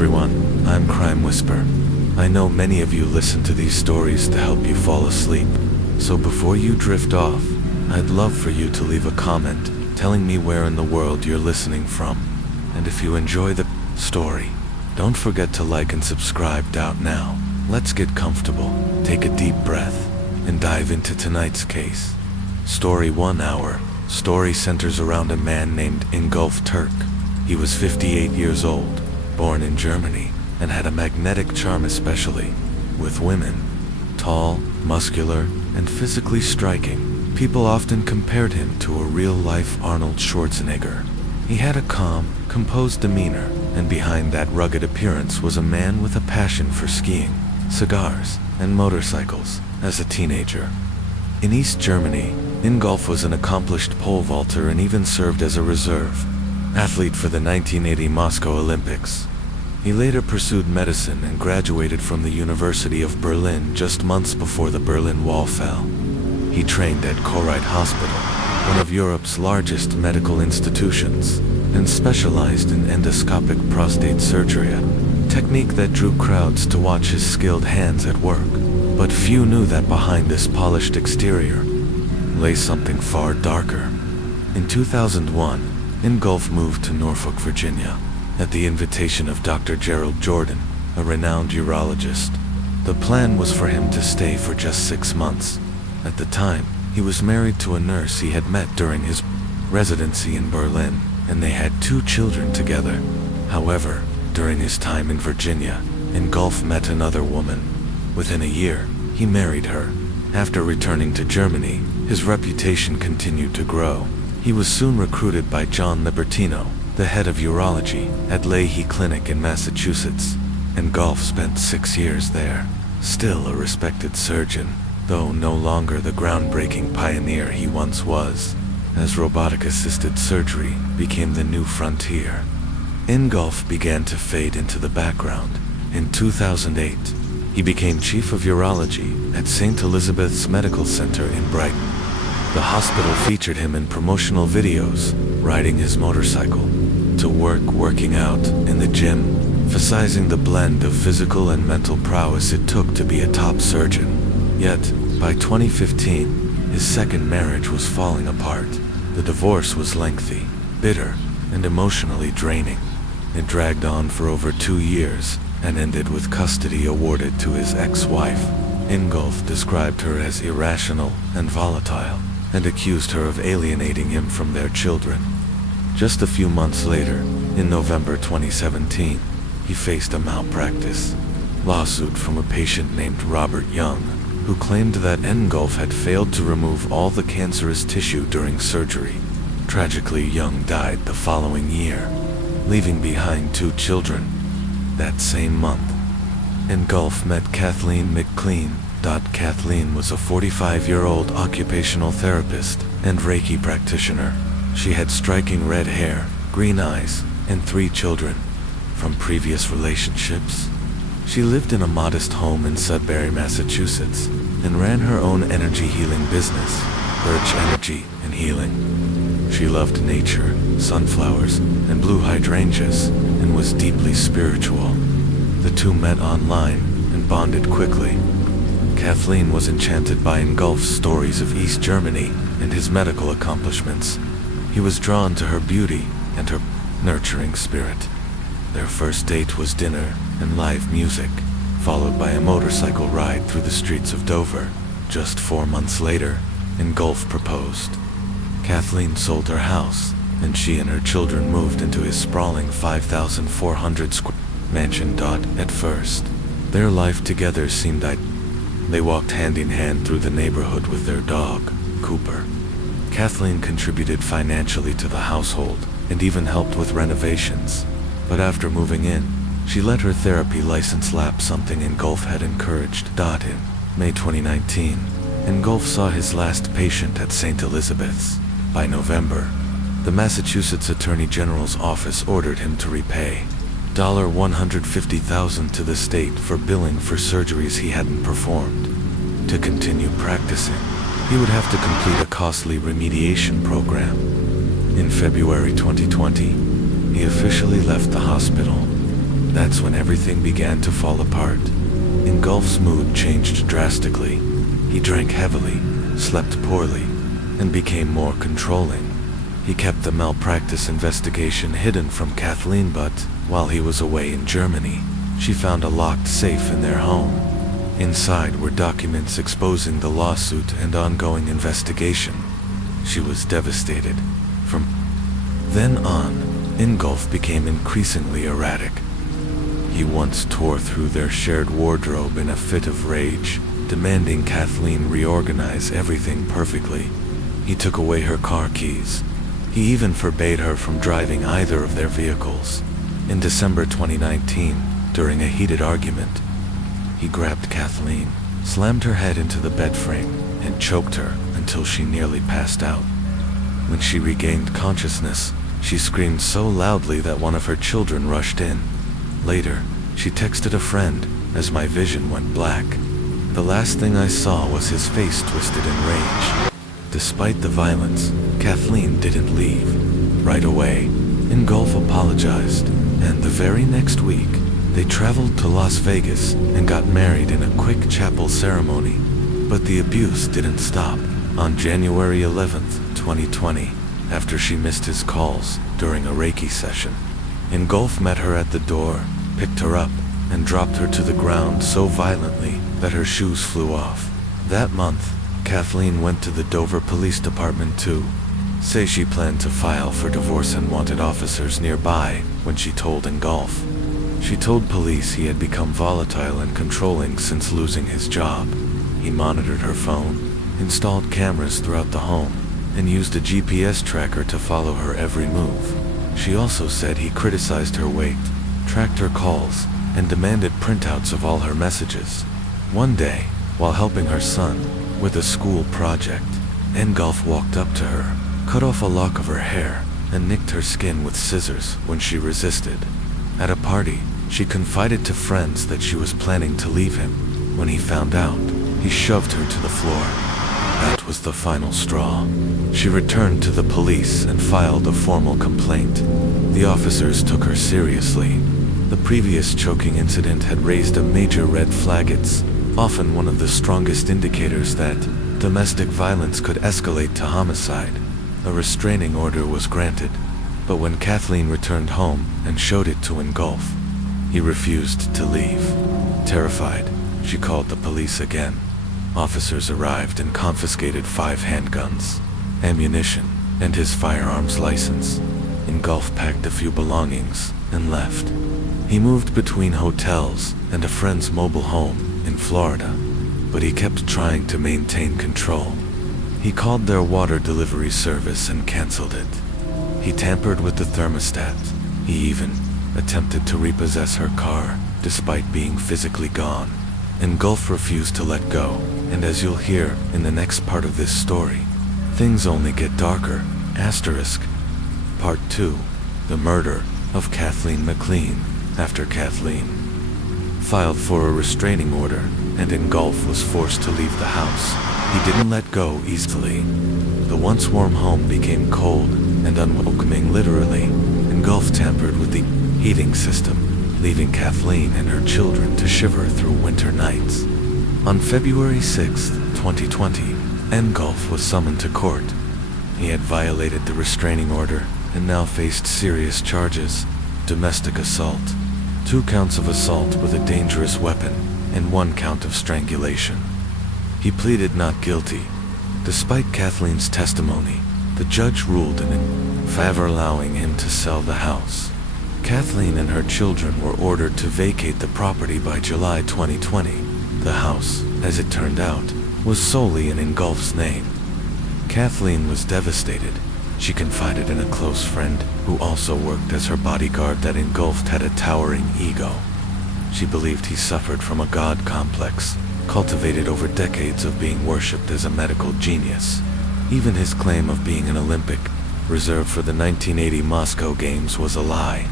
everyone, I'm Crime Whisper. I know many of you listen to these stories to help you fall asleep. So before you drift off, I'd love for you to leave a comment telling me where in the world you're listening from. And if you enjoy the story, don't forget to like and subscribe. Now, let's get comfortable, take a deep breath, and dive into tonight's case. Story 1 hour. Story centers around a man named Ingolf Turk. He was 58 years old, born in Germany, and had a magnetic charm, especially with women. Tall, muscular, and physically striking, people often compared him to a real-life Arnold Schwarzenegger. He had a calm, composed demeanor, and behind that rugged appearance was a man with a passion for skiing, cigars, and motorcycles. As a teenager in East Germany, Ingolf was an accomplished pole vaulter and even served as a reserve athlete for the 1980 Moscow Olympics. He later pursued medicine and graduated from the University of Berlin just months before the Berlin Wall fell. He trained at Fright Hospital, one of Europe's largest medical institutions, and specialized in endoscopic prostate surgery, a technique that drew crowds to watch his skilled hands at work. But few knew that behind this polished exterior lay something far darker. In 2001, Ingolf moved to Norfolk, Virginia, at the invitation of Dr. Gerald Jordan, a renowned urologist. The plan was for him to stay for just 6 months. At the time, he was married to a nurse he had met during his residency in Berlin, and they had 2 children together. However, during his time in Virginia, Ingolf met another woman. Within a year, he married her. After returning to Germany, his reputation continued to grow. He was soon recruited by John Libertino, the head of urology at Leahy Clinic in Massachusetts. Ingolf spent 6 years there, still a respected surgeon, though no longer the groundbreaking pioneer he once was, as robotic-assisted surgery became the new frontier. Ingolf began to fade into the background. In 2008, he became chief of urology at St. Elizabeth's Medical Center in Brighton. The hospital featured him in promotional videos, riding his motorcycle to work, working out in the gym, emphasizing the blend of physical and mental prowess it took to be a top surgeon. Yet, by 2015, his second marriage was falling apart. The divorce was lengthy, bitter, and emotionally draining. It dragged on for over 2 years, and ended with custody awarded to his ex-wife. Ingolf described her as irrational and volatile, and accused her of alienating him from their children. Just a few months later, in November 2017, he faced a malpractice lawsuit from a patient named Robert Young, who claimed that Ingolf had failed to remove all the cancerous tissue during surgery. Tragically, Young died the following year, leaving behind 2 children. That same month, Ingolf met Kathleen McLean. Kathleen was a 45-year-old occupational therapist and Reiki practitioner. She had striking red hair, green eyes, and 3 children from previous relationships. She lived in a modest home in Sudbury, Massachusetts, and ran her own energy healing business, Birch Energy and Healing. She loved nature, sunflowers, and blue hydrangeas, and was deeply spiritual. The 2 met online and bonded quickly. Kathleen was enchanted by Ingolf's stories of East Germany and his medical accomplishments. He was drawn to her beauty and her nurturing spirit. Their first date was dinner and live music, followed by a motorcycle ride through the streets of Dover. Just 4 months later, Ingolf proposed. Kathleen sold her house, and she and her children moved into his sprawling 5,400 square mansion. At first, their life together seemed ideal. They walked hand in hand through the neighborhood with their dog, Cooper. Kathleen contributed financially to the household and even helped with renovations. But after moving in, she let her therapy license lapse, something Ingolf had encouraged. In May 2019, Ingolf saw his last patient at St. Elizabeth's. By November, the Massachusetts Attorney General's office ordered him to repay $150,000 to the state for billing for surgeries he hadn't performed. To continue practicing, he would have to complete a costly remediation program. In February 2020, he officially left the hospital. That's when everything began to fall apart. Engulf's mood changed drastically. He drank heavily, slept poorly, and became more controlling. He kept the malpractice investigation hidden from Kathleen, but while he was away in Germany, she found a locked safe in their home. Inside were documents exposing the lawsuit and ongoing investigation. She was devastated. From then on, Ingolf became increasingly erratic. He once tore through their shared wardrobe in a fit of rage, demanding Kathleen reorganize everything perfectly. He took away her car keys. He even forbade her from driving either of their vehicles. In December 2019, during a heated argument, he grabbed Kathleen, slammed her head into the bed frame, and choked her until she nearly passed out. When she regained consciousness, she screamed so loudly that one of her children rushed in. Later, she texted a friend as my vision went black. The last thing I saw was his face twisted in rage. Despite the violence, Kathleen didn't leave. Right away, Ingolf apologized, and the very next week, they traveled to Las Vegas and got married in a quick chapel ceremony. But the abuse didn't stop. On January 11th, 2020, after she missed his calls during a Reiki session, Ingolf met her at the door, picked her up, and dropped her to the ground so violently that her shoes flew off. That month, Kathleen went to the Dover Police Department to say she planned to file for divorce and wanted officers nearby when she told Ingolf. She told police he had become volatile and controlling since losing his job. He monitored her phone, installed cameras throughout the home, and used a GPS tracker to follow her every move. She also said he criticized her weight, tracked her calls, and demanded printouts of all her messages. One day, while helping her son with a school project, Ingolf walked up to her, cut off a lock of her hair, and nicked her skin with scissors when she resisted. At a party, she confided to friends that she was planning to leave him. When he found out, he shoved her to the floor. That was the final straw. She returned to the police and filed a formal complaint. The officers took her seriously. The previous choking incident had raised a major red flag. It's often one of the strongest indicators that domestic violence could escalate to homicide. A restraining order was granted, but when Kathleen returned home and showed it to Ingolf, he refused to leave. Terrified, she called the police again. Officers arrived and confiscated 5 handguns, ammunition, and his firearms license. Ingolf packed a few belongings and left. He moved between hotels and a friend's mobile home in Florida, but he kept trying to maintain control. He called their water delivery service and canceled it. He tampered with the thermostat. He even attempted to repossess her car, despite being physically gone. Ingolf refused to let go, and as you'll hear in the next part of this story, things only get darker. Part 2. The murder of Kathleen McLean. After Kathleen filed for a restraining order, and Ingolf was forced to leave the house, he didn't let go easily. The once warm home became cold and unwelcoming. Literally, Ingolf tampered with the heating system, leaving Kathleen and her children to shiver through winter nights. On February 6, 2020, Ingolf was summoned to court. He had violated the restraining order and now faced serious charges: domestic assault, 2 counts of assault with a dangerous weapon, and 1 count of strangulation. He pleaded not guilty. Despite Kathleen's testimony, the judge ruled in favor, allowing him to sell the house. Kathleen and her children were ordered to vacate the property by July 2020. The house, as it turned out, was solely in Ingolf's name. Kathleen was devastated. She confided in a close friend, who also worked as her bodyguard, that Ingolf had a towering ego. She believed he suffered from a god complex, cultivated over decades of being worshipped as a medical genius. Even his claim of being an Olympic, reserved for the 1980 Moscow Games, was a lie.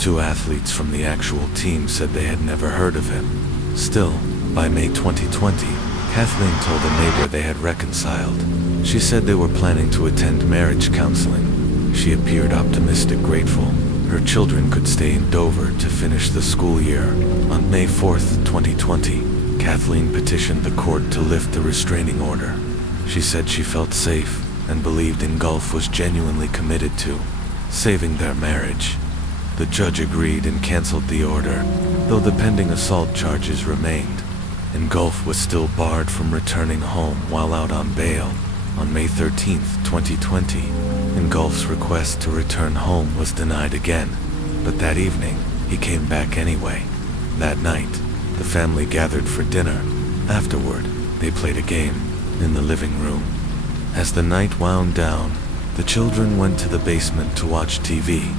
2 athletes from the actual team said they had never heard of him. Still, by May 2020, Kathleen told a neighbor they had reconciled. She said they were planning to attend marriage counseling. She appeared optimistic, grateful, her children could stay in Dover to finish the school year. On May 4th, 2020, Kathleen petitioned the court to lift the restraining order. She said she felt safe and believed Engulf was genuinely committed to saving their marriage. The judge agreed and canceled the order, though the pending assault charges remained. Engulf was still barred from returning home while out on bail. On May 13, 2020, Engulf's request to return home was denied again, but that evening, he came back anyway. That night, the family gathered for dinner. Afterward, they played a game in the living room. As the night wound down, the children went to the basement to watch TV.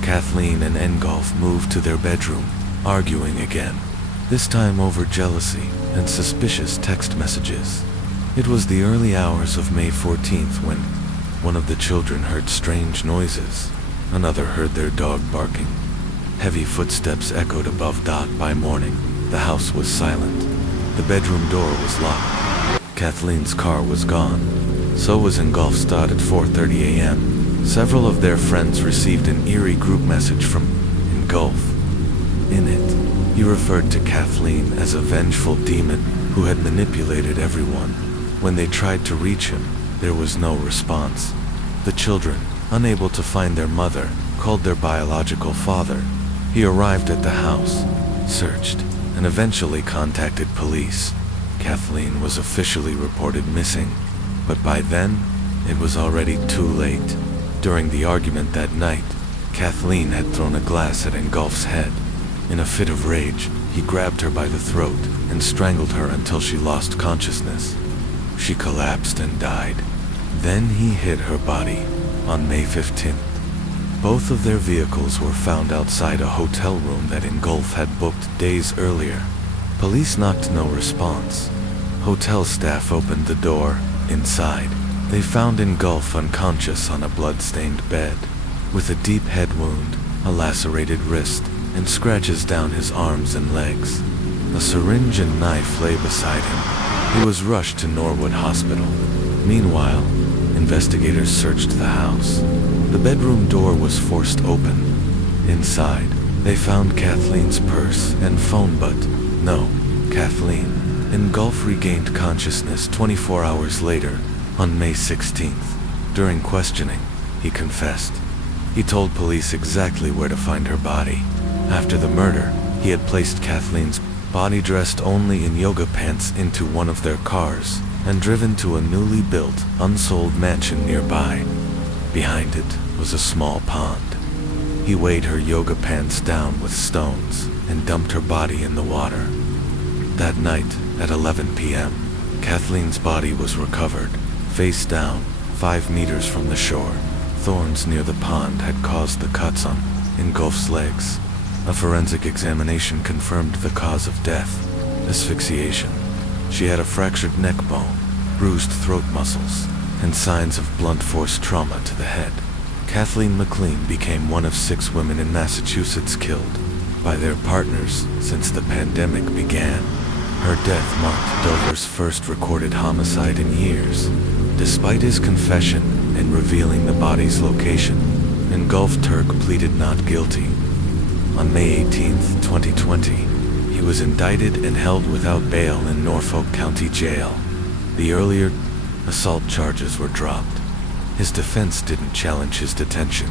Kathleen and Engulf moved to their bedroom, arguing again, this time over jealousy and suspicious text messages. It was the early hours of May 14th when one of the children heard strange noises. Another heard their dog barking. Heavy footsteps echoed above. By morning, the house was silent. The bedroom door was locked. Kathleen's car was gone. So was Engulf's. At 4:30 a.m., several of their friends received an eerie group message from Engulf. In it, he referred to Kathleen as a vengeful demon who had manipulated everyone. When they tried to reach him, there was no response. The children, unable to find their mother, called their biological father. He arrived at the house, searched, and eventually contacted police. Kathleen was officially reported missing, but by then, it was already too late. During the argument that night, Kathleen had thrown a glass at Engulf's head. In a fit of rage, he grabbed her by the throat and strangled her until she lost consciousness. She collapsed and died. Then he hid her body on May 15th. Both of their vehicles were found outside a hotel room that Engulf had booked days earlier. Police knocked, no response. Hotel staff opened the door. Inside, they found Engulf unconscious on a blood-stained bed, with a deep head wound, a lacerated wrist, and scratches down his arms and legs. A syringe and knife lay beside him. He was rushed to Norwood Hospital. Meanwhile, investigators searched the house. The bedroom door was forced open. Inside, they found Kathleen's purse and phone, but no Kathleen. Engulf regained consciousness 24 hours later, on May 16th. During questioning, he confessed. He told police exactly where to find her body. After the murder, he had placed Kathleen's body dressed only in yoga pants into one of their cars and driven to a newly built, unsold mansion nearby. Behind it was a small pond. He weighed her yoga pants down with stones and dumped her body in the water. That night, at 11 p.m., Kathleen's body was recovered, face down, 5 meters from the shore. Thorns near the pond had caused the cuts on Engulf's legs. A forensic examination confirmed the cause of death: asphyxiation. She had a fractured neck bone, bruised throat muscles, and signs of blunt force trauma to the head. Kathleen McLean became one of 6 women in Massachusetts killed by their partners since the pandemic began. Her death marked Dover's first recorded homicide in years. Despite his confession and revealing the body's location, Engulf Turk pleaded not guilty. On May 18, 2020, he was indicted and held without bail in Norfolk County Jail. The earlier assault charges were dropped. His defense didn't challenge his detention,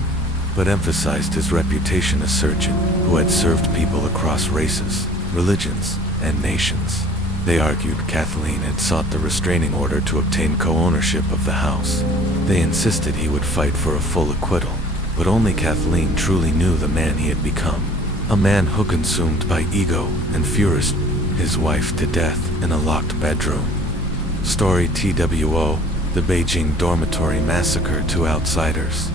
but emphasized his reputation as surgeon who had served people across races, religions, and nations. They argued Kathleen had sought the restraining order to obtain co-ownership of the house. They insisted he would fight for a full acquittal, but only Kathleen truly knew the man he had become. A man who consumed by ego and furious his wife to death in a locked bedroom. Story TWO, the Beijing dormitory massacre to outsiders.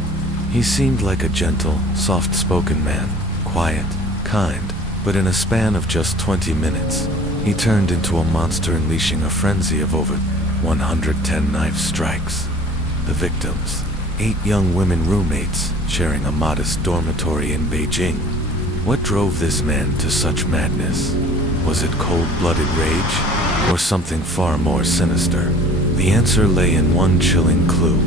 He seemed like a gentle, soft-spoken man, quiet, kind, but in a span of just 20 minutes, he turned into a monster, unleashing a frenzy of over 110 knife strikes. The victims, 8 young women roommates sharing a modest dormitory in Beijing. What drove this man to such madness? Was it cold-blooded rage, or something far more sinister? The answer lay in one chilling clue.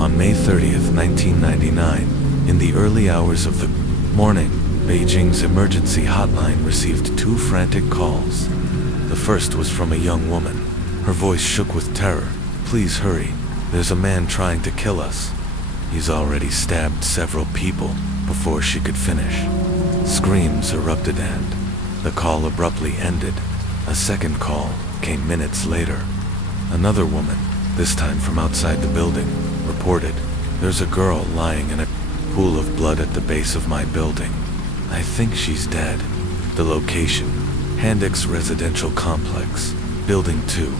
On May 30th, 1999, in the early hours of the Morning, Beijing's emergency hotline received 2 frantic calls. The first was from a young woman. Her voice shook with terror. "Please hurry. There's a man trying to kill us. He's already stabbed several people." Before she could finish, screams erupted and the call abruptly ended. A second call came minutes later. Another woman, this time from outside the building, reported, "There's a girl lying in a pool of blood at the base of my building. I think she's dead." The location, Handix Residential Complex, Building 2.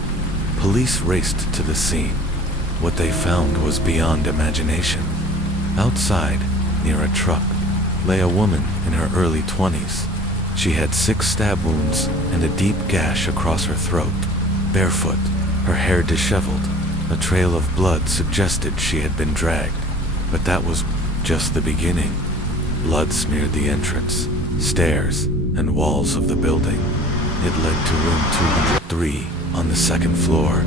Police raced to the scene. What they found was beyond imagination. Outside, near a truck, lay a woman in her early 20s. She had 6 stab wounds and a deep gash across her throat. Barefoot, her hair disheveled, a trail of blood suggested she had been dragged. But that was just the beginning. Blood smeared the entrance, stairs, and walls of the building. It led to room 203 on the 2nd floor.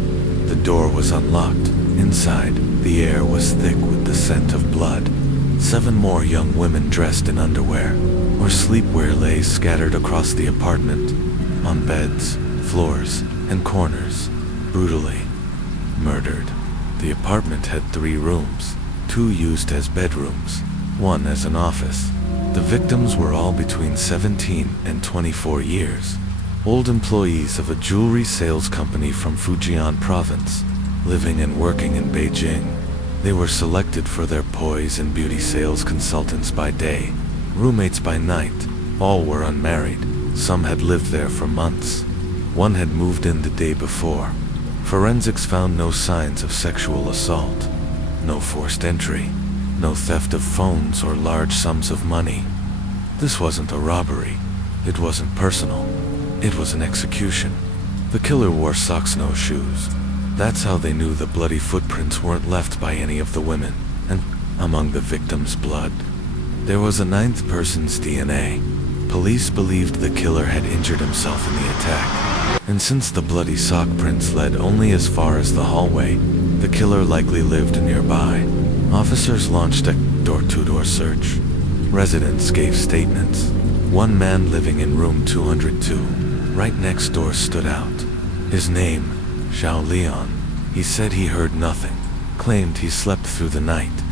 The door was unlocked. Inside, the air was thick with the scent of blood. 7 more young women dressed in underwear or sleepwear lay scattered across the apartment, on beds, floors, and corners, brutally murdered. The apartment had 3 rooms, 2 used as bedrooms, 1 as an office. The victims were all between 17 and 24 years, old employees of a jewelry sales company from Fujian province, living and working in Beijing. They were selected for their poise and beauty sales consultants by day, roommates by night. All were unmarried. Some had lived there for months. One had moved in the day before. Forensics found no signs of sexual assault, no forced entry, no theft of phones or large sums of money. This wasn't a robbery. It wasn't personal. It was an execution. The killer wore socks, no shoes. That's how they knew the bloody footprints weren't left by any of the women, and among the victims' blood, there was a 9th person's DNA. Police believed the killer had injured himself in the attack, and since the bloody sock prints led only as far as the hallway, the killer likely lived nearby. Officers launched a door-to-door search. Residents gave statements. One man living in room 202, right next door, stood out. His name, Zhao Leon. He said he heard nothing, claimed he slept through the night.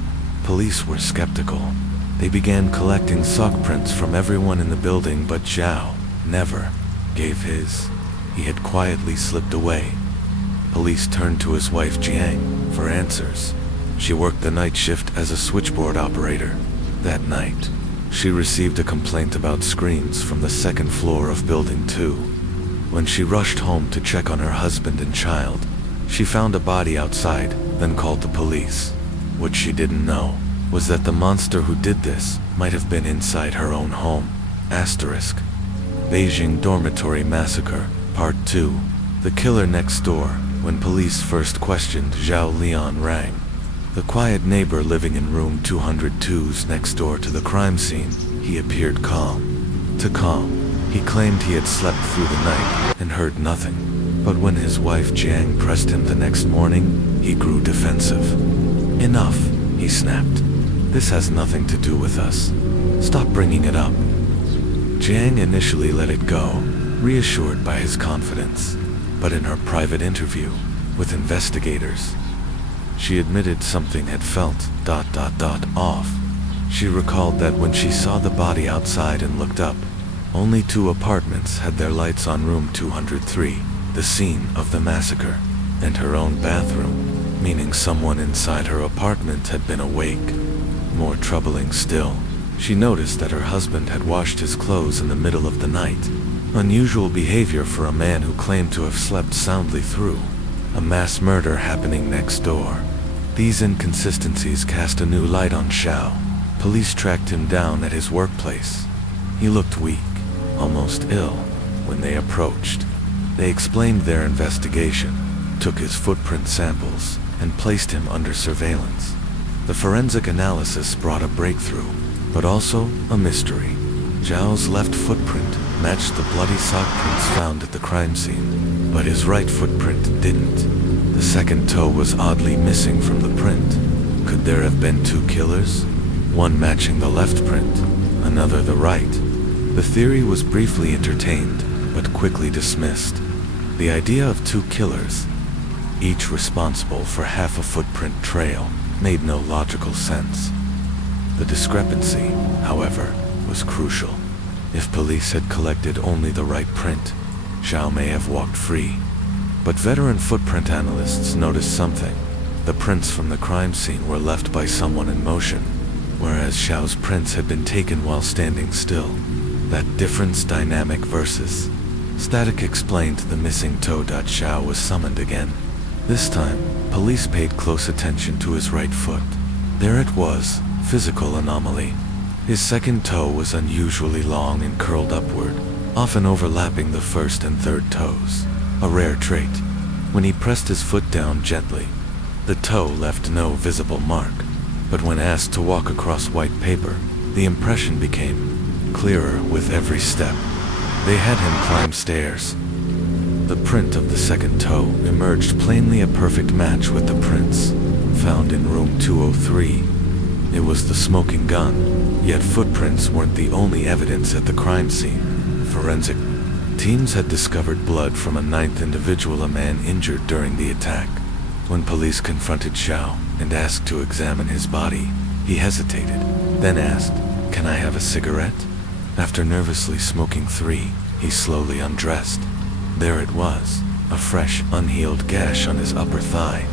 Police were skeptical. They began collecting sock prints from everyone in the building, but Zhao never gave his. He had quietly slipped away. Police turned to his wife Jiang for answers. She worked the night shift as a switchboard operator. That night, she received a complaint about screams from the 2nd floor of Building 2. When she rushed home to check on her husband and child, she found a body outside, then called the police. What she didn't know was that the monster who did this might have been inside her own home. Asterisk. Beijing Dormitory Massacre, Part 2. The killer next door. When police first questioned Zhao Leon rang. The quiet neighbor living in room 202's next door to the crime scene. He appeared calm. Too calm. He claimed he had slept through the night and heard nothing. But when his wife Jiang pressed him the next morning, he grew defensive. "Enough," he snapped. "This has nothing to do with us. Stop bringing it up." Jiang initially let it go, reassured by his confidence. But in her private interview with investigators, she admitted something had felt ... off. She recalled that when she saw the body outside and looked up, only 2 apartments had their lights on room 203, the scene of the massacre, and her own bathroom, meaning someone inside her apartment had been awake. More troubling still, she noticed that her husband had washed his clothes in the middle of the night. Unusual behavior for a man who claimed to have slept soundly through a mass murder happening next door. These inconsistencies cast a new light on Zhao. Police tracked him down at his workplace. He looked weak, almost ill, when they approached. They explained their investigation, took his footprint samples, and placed him under surveillance. The forensic analysis brought a breakthrough, but also a mystery. Zhao's left footprint matched the bloody sock prints found at the crime scene, but his right footprint didn't. The second toe was oddly missing from the print. Could there have been 2 killers? One matching the left print, another the right. The theory was briefly entertained, but quickly dismissed. The idea of two killers, each responsible for half a footprint trail, made no logical sense. The discrepancy, however, was crucial. If police had collected only the right print, Xiao may have walked free. But veteran footprint analysts noticed something. The prints from the crime scene were left by someone in motion, whereas Xiao's prints had been taken while standing still. That difference dynamic versus static explained the missing toe. Xiao was summoned again. This time, police paid close attention to his right foot. There it was, physical anomaly. His second toe was unusually long and curled upward, often overlapping the first and third toes, a rare trait. When he pressed his foot down gently, the toe left no visible mark, but when asked to walk across white paper, the impression became clearer with every step. They had him climb stairs. The print of the second toe emerged plainly, a perfect match with the prints found in room 203. It was the smoking gun, yet footprints weren't the only evidence at the crime scene. Forensic teams had discovered blood from a ninth individual, a man injured during the attack. When police confronted Xiao and asked to examine his body, he hesitated, then asked, "Can I have a cigarette?" After nervously smoking 3, he slowly undressed. There it was, a fresh, unhealed gash on his upper thigh.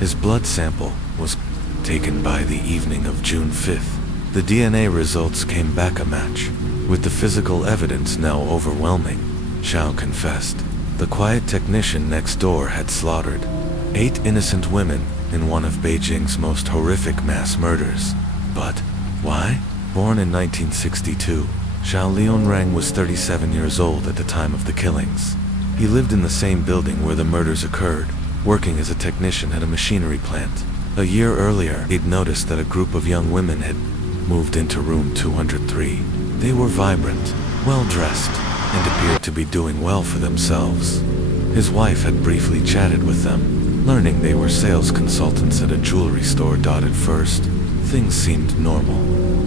His blood sample was taken by the evening of June 5th. The DNA results came back a match, with the physical evidence now overwhelming. Xiao confessed. The quiet technician next door had slaughtered 8 innocent women in one of Beijing's most horrific mass murders. But why? Born in 1962, Xiao Lianrang was 37 years old at the time of the killings. He lived in the same building where the murders occurred, working as a technician at a machinery plant. A year earlier, he'd noticed that a group of young women had moved into room 203. They were vibrant, well-dressed, and appeared to be doing well for themselves. His wife had briefly chatted with them, learning they were sales consultants at a jewelry store. At first, things seemed normal,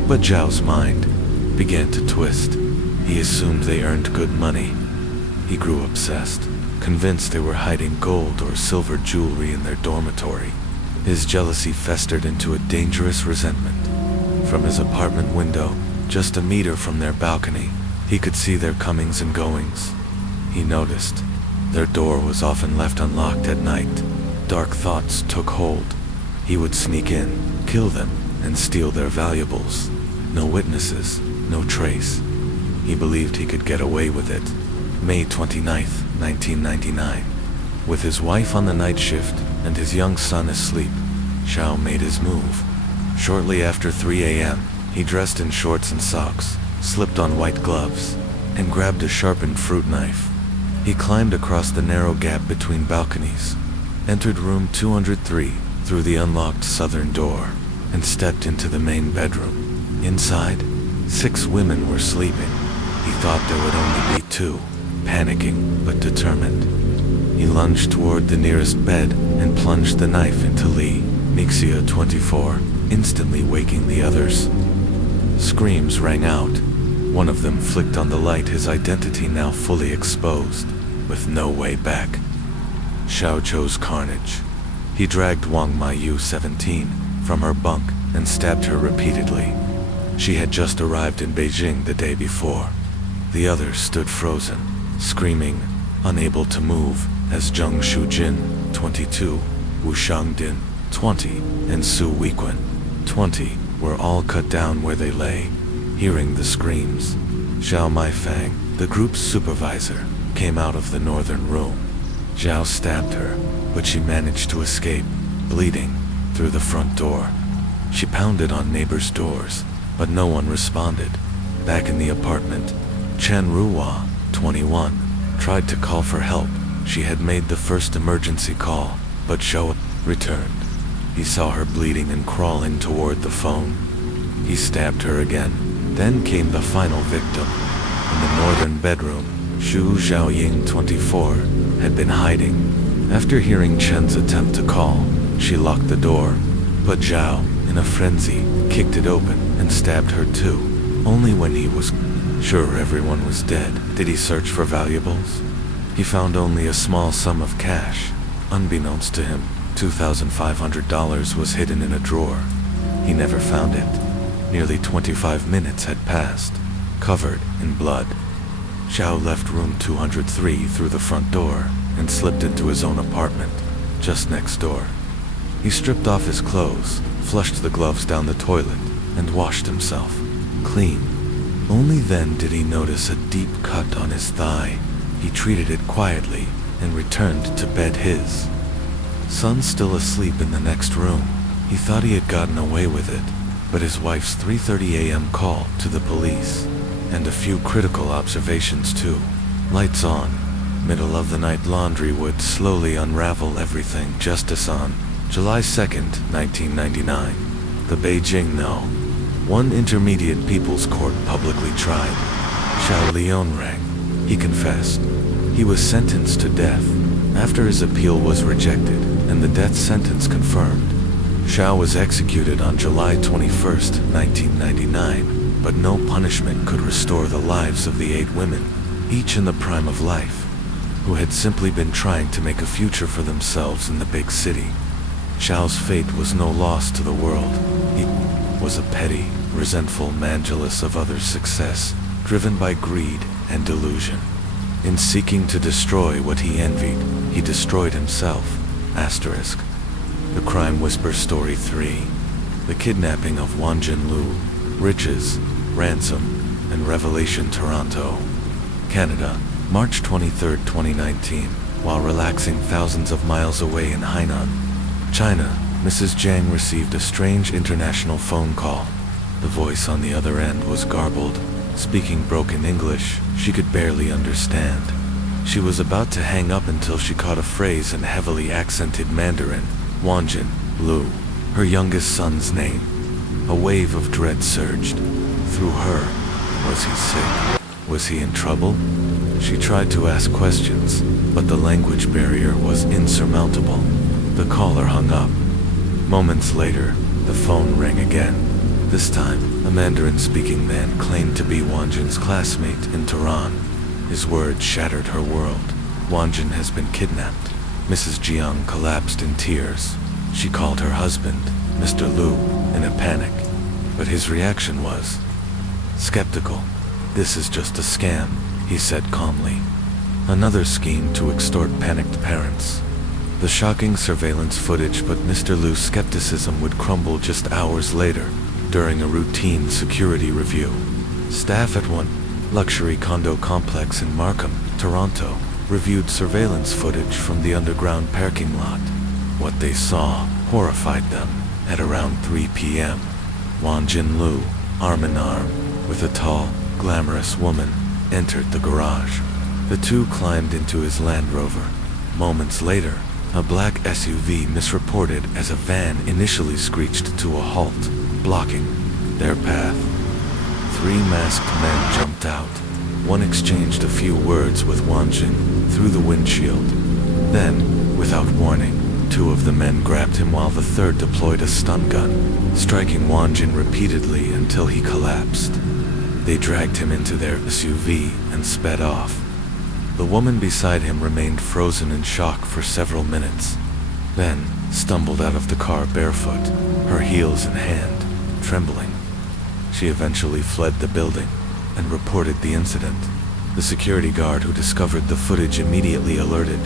but Zhao's mind began to twist. He assumed they earned good money. He grew obsessed, convinced they were hiding gold or silver jewelry in their dormitory. His jealousy festered into a dangerous resentment. From his apartment window, just a meter from their balcony, he could see their comings and goings. He noticed their door was often left unlocked at night. Dark thoughts took hold. He would sneak in, kill them, and steal their valuables. No witnesses, no trace. He believed he could get away with it. May 29th, 1999. With his wife on the night shift and his young son asleep, Xiao made his move. Shortly after 3 a.m., he dressed in shorts and socks, slipped on white gloves, and grabbed a sharpened fruit knife. He climbed across the narrow gap between balconies, entered room 203 through the unlocked southern door, and stepped into the main bedroom. Inside, 6 women were sleeping. He thought there would only be 2, panicking but determined. He lunged toward the nearest bed and plunged the knife into Li Mixia 24, instantly waking the others. Screams rang out. One of them flicked on the light, his identity now fully exposed, with no way back. Xiao chose carnage. He dragged Wang Maiyu 17 from her bunk and stabbed her repeatedly. She had just arrived in Beijing the day before. The others stood frozen, screaming, unable to move, as Zheng Shujin, 22, Wu Shangdin, 20, and Su Wequan, 20, were all cut down where they lay. Hearing the screams, Zhao Maifang, the group's supervisor, came out of the northern room. Zhao stabbed her, but she managed to escape, bleeding, through the front door. She pounded on neighbors' doors, but no one responded. Back in the apartment, Chen Ruhua, 21, tried to call for help. She had made the first emergency call, but Zhao returned. He saw her bleeding and crawling toward the phone. He stabbed her again. Then came the final victim. In the northern bedroom, Xu Xiaoying, 24, had been hiding. After hearing Chen's attempt to call, she locked the door, but Zhao, in a frenzy, kicked it open and stabbed her too. Only when he was sure everyone was dead did he search for valuables. He found only a small sum of cash. Unbeknownst to him, $2,500 was hidden in a drawer. He never found it. Nearly 25 minutes had passed, covered in blood. Xiao left room 203 through the front door and slipped into his own apartment, just next door. He stripped off his clothes, flushed the gloves down the toilet, and washed himself clean. Only then did he notice a deep cut on his thigh. He treated it quietly and returned to bed. His son still asleep in the next room. He thought he had gotten away with it, but his wife's 3:30 a.m. call to the police, and a few critical observations too. Lights on. Middle of the night laundry would slowly unravel everything. Justice on July 2nd, 1999. The Beijing No. 1 Intermediate People's Court publicly tried Xiao Liang rang. He confessed. He was sentenced to death after his appeal was rejected and the death sentence confirmed. Xiao was executed on July 21st, 1999, but no punishment could restore the lives of the 8 women, each in the prime of life, who had simply been trying to make a future for themselves in the big city. Xiao's fate was no loss to the world. He was a petty, resentful man jealous of others' success, driven by greed and delusion. In seeking to destroy what he envied, he destroyed himself. Asterisk. The Crime Whisper Story 3. The Kidnapping of Wanjin Lu. Riches, Ransom, and Revelation. Toronto, Canada, March 23, 2019. While relaxing thousands of miles away in Hainan, China, Mrs. Jiang received a strange international phone call. The voice on the other end was garbled, speaking broken English she could barely understand. She was about to hang up until she caught a phrase in heavily accented Mandarin. Wanjin Lu, her youngest son's name. A wave of dread surged through her. Was he sick? Was he in trouble? She tried to ask questions, but the language barrier was insurmountable. The caller hung up. Moments later, the phone rang again. This time, a Mandarin-speaking man claimed to be Wanjin's classmate in Tehran. His words shattered her world. Wanjin has been kidnapped. Mrs. Jiang collapsed in tears. She called her husband, Mr. Lu, in a panic, but his reaction was skeptical. "This is just a scam," he said calmly. Another scheme to extort panicked parents. The shocking surveillance footage, but Mr. Lu's skepticism would crumble just hours later, during a routine security review. Staff at one luxury condo complex in Markham, Toronto, reviewed surveillance footage from the underground parking lot. What they saw horrified them. At around 3 p.m., Wanjin Lu, arm in arm, with a tall, glamorous woman, entered the garage. The two climbed into his Land Rover. Moments later, a black SUV misreported as a van initially screeched to a halt, blocking their path. 3 masked men jumped out. One exchanged a few words with Wanjin through the windshield. Then, without warning, 2 of the men grabbed him while the third deployed a stun gun, striking Wanjin repeatedly until he collapsed. They dragged him into their SUV and sped off. The woman beside him remained frozen in shock for several minutes, then stumbled out of the car barefoot, her heels in hand, trembling. She eventually fled the building and reported the incident. The security guard who discovered the footage immediately alerted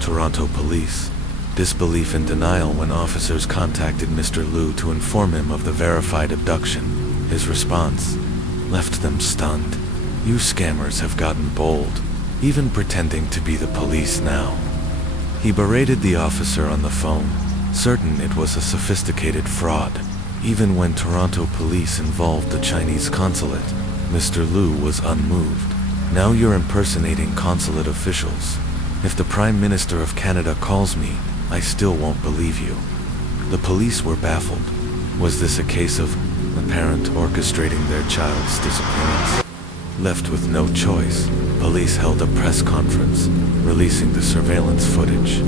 Toronto police. Disbelief and denial when officers contacted Mr. Lu to inform him of the verified abduction. His response left them stunned. "You scammers have gotten bold, even pretending to be the police now." He berated the officer on the phone, certain it was a sophisticated fraud. Even when Toronto police involved the Chinese consulate, Mr. Lu was unmoved. "Now you're impersonating consulate officials. If the Prime Minister of Canada calls me, I still won't believe you." The police were baffled. Was this a case of a parent orchestrating their child's disappearance? Left with no choice, police held a press conference, releasing the surveillance footage.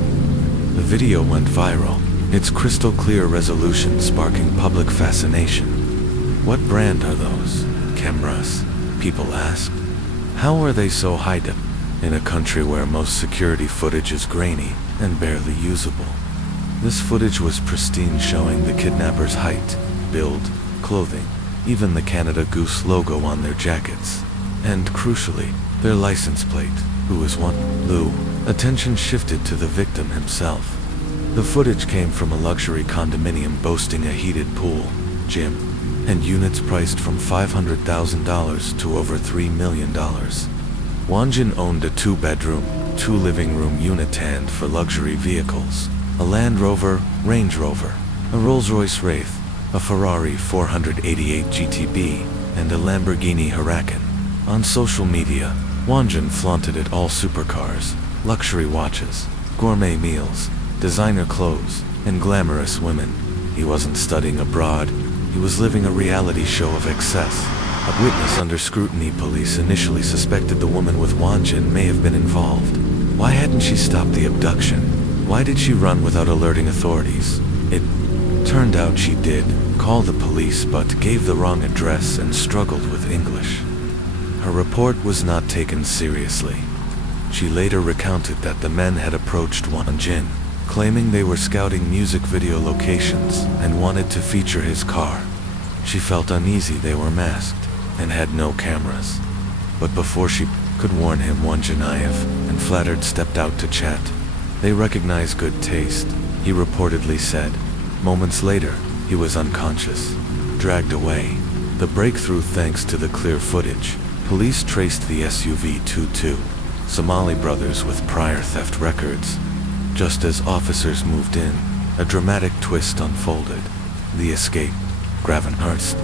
The video went viral, its crystal clear resolution sparking public fascination. "What brand are those cameras? People asked. How are they so hidden in a country where most security footage is grainy and barely usable? This footage was pristine, showing the kidnappers' height, build, clothing, even the Canada Goose logo on their jackets. And crucially, their license plate. Who is one? Lou. Attention shifted to the victim himself. The footage came from a luxury condominium boasting a heated pool, gym, and units priced from $500,000 to over $3 million. Wanjin owned a 2-bedroom, 2-living-room unit, and for luxury vehicles, a Land Rover, Range Rover, a Rolls-Royce Wraith, a Ferrari 488 GTB, and a Lamborghini Huracan. On social media, Wanjin flaunted it all: supercars, luxury watches, gourmet meals, designer clothes, and glamorous women. He wasn't studying abroad, he was living a reality show of excess. A witness under scrutiny: police initially suspected the woman with Wanjin may have been involved. Why hadn't she stopped the abduction? Why did she run without alerting authorities? It turned out she did call the police, but gave the wrong address and struggled with English. Her report was not taken seriously. She later recounted that the men had approached Wanjin, claiming they were scouting music video locations and wanted to feature his car. She felt uneasy they were masked and had no cameras. But before she could warn him, Wanjinayev and flattered stepped out to chat. They recognized good taste, he reportedly said. Moments later, he was unconscious, dragged away. The breakthrough: thanks to the clear footage, police traced the SUV to two Somali brothers with prior theft records. Just as officers moved in, a dramatic twist unfolded. The escape. Gravenhurst,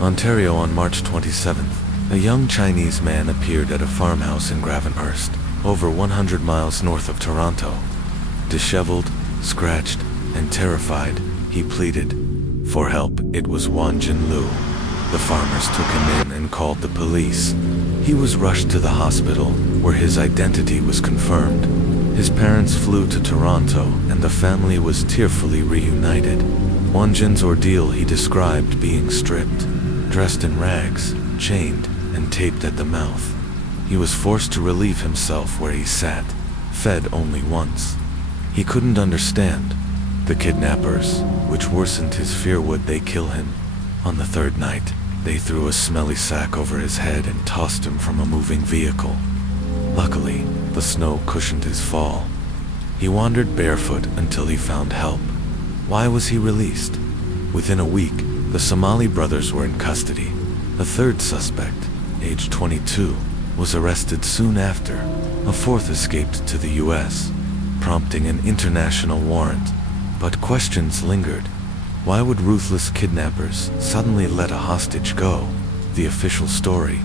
Ontario. On March 27th, a young Chinese man appeared at a farmhouse in Gravenhurst, over 100 miles north of Toronto. Disheveled, scratched, and terrified, he pleaded for help. It was Wanjin Lu. The farmers took him in and called the police. He was rushed to the hospital, where his identity was confirmed. His parents flew to Toronto, and the family was tearfully reunited. Wanjin's ordeal he described: being stripped, dressed in rags, chained, and taped at the mouth. He was forced to relieve himself where he sat, fed only once. He couldn't understand. The kidnappers, which worsened his fear, would they kill him? On the third night, they threw a smelly sack over his head and tossed him from a moving vehicle. Luckily, the snow cushioned his fall. He wandered barefoot until he found help. Why was he released? Within a week, the Somali brothers were in custody. A third suspect, aged 22, was arrested soon after. A fourth escaped to the US, prompting an international warrant. But questions lingered. Why would ruthless kidnappers suddenly let a hostage go? The official story: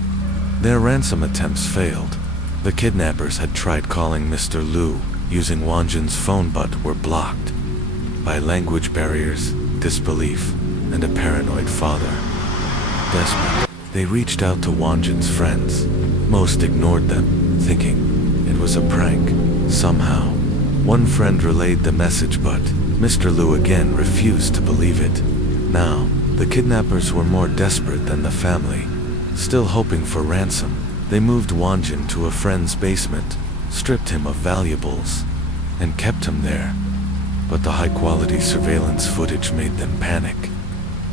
their ransom attempts failed. The kidnappers had tried calling Mr. Lu using Wanjin's phone, but were blocked by language barriers, disbelief, and a paranoid father. Desperate, they reached out to Wanjin's friends. Most ignored them, thinking it was a prank. Somehow, one friend relayed the message, but Mr. Lu again refused to believe it. Now, the kidnappers were more desperate than the family. Still hoping for ransom, they moved Wanjin to a friend's basement, stripped him of valuables, and kept him there. But the high-quality surveillance footage made them panic.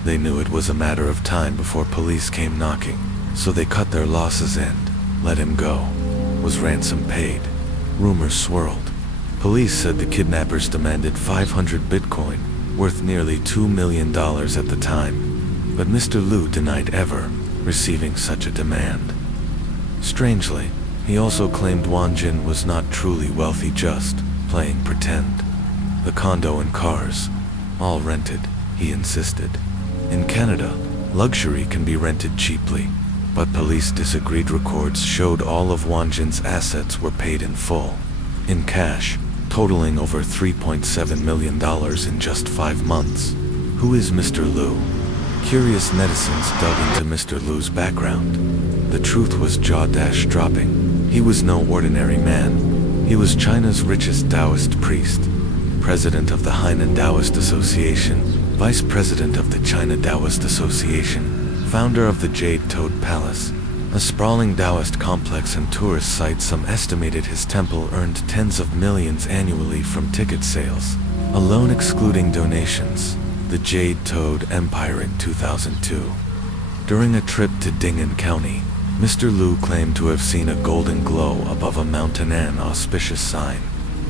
They knew it was a matter of time before police came knocking, so they cut their losses and let him go. Was ransom paid? Rumors swirled. Police said the kidnappers demanded 500 Bitcoin, worth nearly $2 million at the time. But Mr. Lu denied ever receiving such a demand. Strangely, he also claimed Wanjin was not truly wealthy, just playing pretend. The condo and cars, all rented, he insisted. In Canada, luxury can be rented cheaply, but police disagreed. Records showed all of Wanjin's assets were paid in full, in cash, totaling over $3.7 million in just 5 months. Who is Mr. Lu? Curious netizens dug into Mr. Lu's background. The truth was jaw-dropping. He was no ordinary man. He was China's richest Taoist priest, president of the Hainan Taoist Association, vice president of the China Taoist Association, founder of the Jade-Toed Palace, a sprawling Taoist complex and tourist site. Some estimated his temple earned tens of millions annually from ticket sales, alone excluding donations. The Jade-Toed Empire in 2002. During a trip to Ding'an County, Mr. Liu claimed to have seen a golden glow above a mountain, an auspicious sign.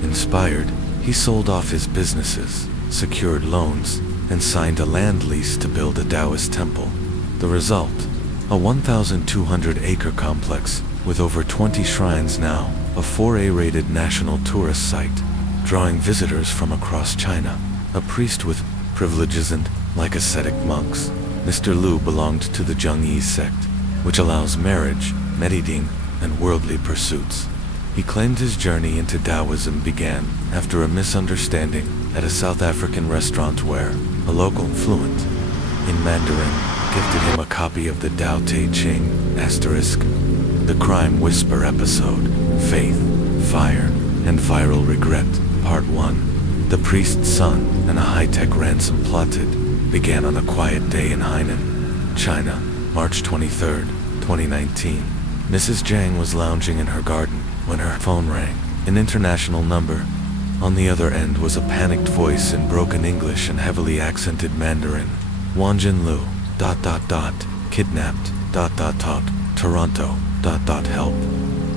Inspired, he sold off his businesses, secured loans, and signed a land lease to build a Taoist temple. The result? A 1,200-acre complex with over 20 shrines, now a 4A-rated national tourist site, drawing visitors from across China. A priest with privileges and, like ascetic monks, Mr. Liu belonged to the Zhengyi sect, which allows marriage, meditating, and worldly pursuits. He claimed his journey into Taoism began after a misunderstanding at a South African restaurant where a local fluent in Mandarin gifted him a copy of the Tao Te Ching, *The Crime Whisper episode, Faith, Fire, and Viral Regret, Part 1. The priest's son and a high-tech ransom plotted began on a quiet day in Hainan, China, March 23, 2019. Mrs. Zhang was lounging in her garden when her phone rang, an international number. On the other end was a panicked voice in broken English and heavily accented Mandarin. Wanjin Liu, kidnapped, Toronto, help.